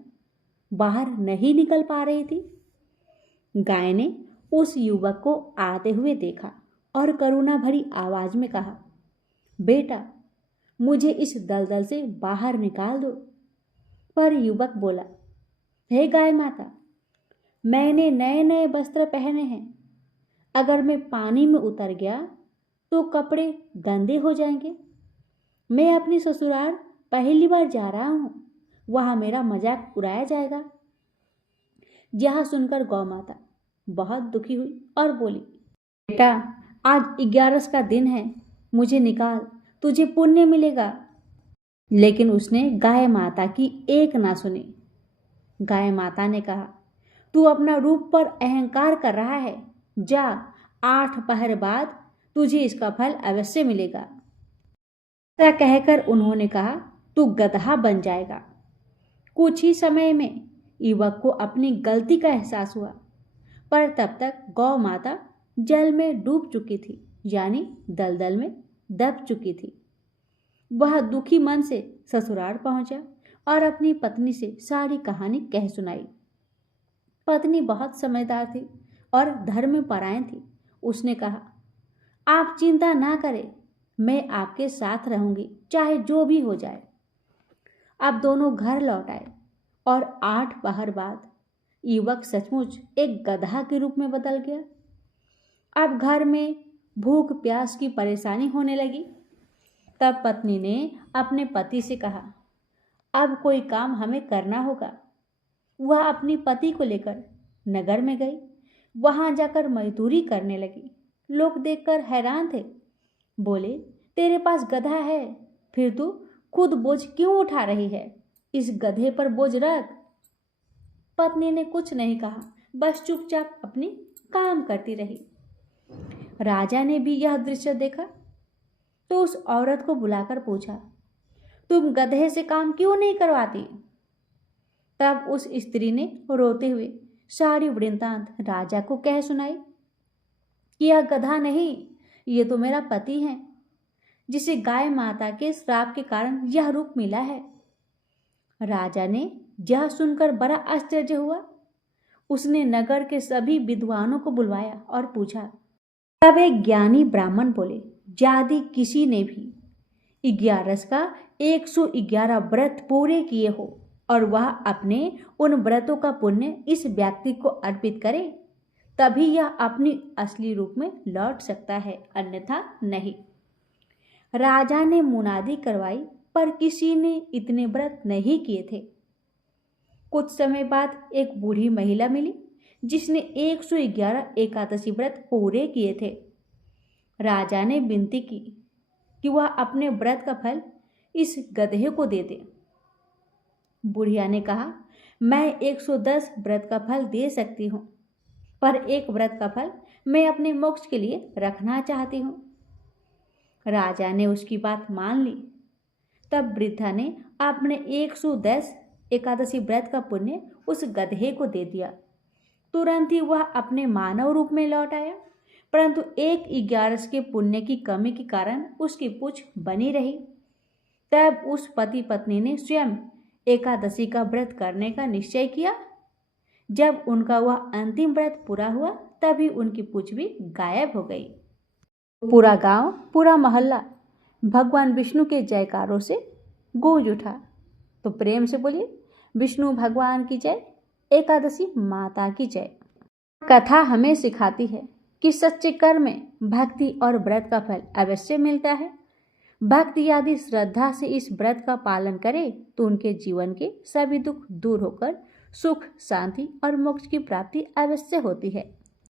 बाहर नहीं निकल पा रही थी। गाय ने उस युवक को आते हुए देखा और करुणा भरी आवाज में कहा, बेटा, मुझे इस दलदल से बाहर निकाल दो। पर युवक बोला, हे गाय माता, मैंने नए नए वस्त्र पहने हैं। अगर मैं पानी में उतर गया तो कपड़े गंदे हो जाएंगे। मैं अपनी ससुराल पहली बार जा रहा हूं, वहां मेरा मजाक उड़ाया जाएगा। यह सुनकर गौ माता बहुत दुखी हुई और बोली, बेटा, आज 11 का दिन है, मुझे निकाल, तुझे पुण्य मिलेगा। लेकिन उसने गाय माता की एक ना सुनी। गाय माता ने कहा, तू अपना रूप पर अहंकार कर रहा है, जा, 8 पहर बाद तुझे इसका फल अवश्य मिलेगा। ऐसा कहकर उन्होंने कहा, तू गधा बन जाएगा। कुछ ही समय में युवक को अपनी गलती का एहसास हुआ, पर तब तक गौ माता जल में डूब चुकी थी, यानी दलदल में दब चुकी थी। वह दुखी मन से ससुराल पहुंचा और अपनी पत्नी से सारी कहानी कह सुनाई। पत्नी बहुत समझदार थी और धर्मपरायण थी। उसने कहा, आप चिंता ना करें, मैं आपके साथ रहूंगी, चाहे जो भी हो जाए। अब दोनों घर लौट आए और 8 पहर बाद युवक सचमुच एक गधा के रूप में बदल गया। अब घर में भूख प्यास की परेशानी होने लगी। तब पत्नी ने अपने पति से कहा, अब कोई काम हमें करना होगा। वह अपनी पति को लेकर नगर में गई। वहां जाकर मजदूरी करने लगी। लोग देखकर हैरान थे। बोले, तेरे पास गधा है, फिर तू खुद बोझ क्यों उठा रही है? इस गधे पर बोझ रख। पत्नी ने कुछ नहीं कहा, बस चुपचाप अपनी काम करती रही। राजा ने भी यह दृश्य देखा तो उस औरत को बुलाकर पूछा, तुम गधे से काम क्यों नहीं करवाती? तब उस स्त्री ने रोते हुए सारी वृत्तांत राजा को कह सुनाई कि यह गधा नहीं, ये तो मेरा पति है, जिसे गाय माता के श्राप के कारण यह रूप मिला है। राजा ने यह सुनकर बड़ा आश्चर्य हुआ। उसने नगर के सभी विद्वानों को बुलवाया और पूछा। तब एक ज्ञानी ब्राह्मण बोले, यदि किसी ने भी 11 का 111 व्रत पूरे किए हो और वह अपने उन व्रतों का पुण्य इस व्यक्ति को अर्पित करे, तभी यह अपनी असली रूप में लौट सकता है, अन्यथा नहीं। राजा ने मुनादी करवाई, पर किसी ने इतने व्रत नहीं किए थे। कुछ समय बाद एक बूढ़ी महिला मिली जिसने 111 एकादशी व्रत पूरे किए थे। राजा ने विनती की कि वह अपने व्रत का फल इस गधे को दे दे। बुढ़िया ने कहा, मैं 110 व्रत का फल दे सकती हूँ, पर एक व्रत का फल मैं अपने मोक्ष के लिए रखना चाहती हूँ। राजा ने उसकी बात मान ली। तब वृद्धा ने अपने 110 एकादशी व्रत का पुण्य उस गधे को दे दिया। तुरंत ही वह अपने मानव रूप में लौट आया, परंतु 1/11 के पुण्य की कमी के कारण उसकी पूंछ बनी रही। तब उस पति पत्नी ने स्वयं एकादशी का व्रत करने का निश्चय किया। जब उनका वह अंतिम व्रत पूरा हुआ, तभी उनकी पूंछ भी गायब हो गई। पूरा गांव, पूरा मोहल्ला भगवान विष्णु के जयकारों से गूंज उठा। तो प्रेम से बोलिए, विष्णु भगवान की जय, एकादशी माता की जय। कथा हमें सिखाती है कि सच्चे कर्म में भक्ति और व्रत का फल अवश्य मिलता है। भक्त यदि श्रद्धा से इस व्रत का पालन करे तो उनके जीवन के सभी दुख दूर होकर सुख, शांति और मोक्ष की प्राप्ति अवश्य होती है।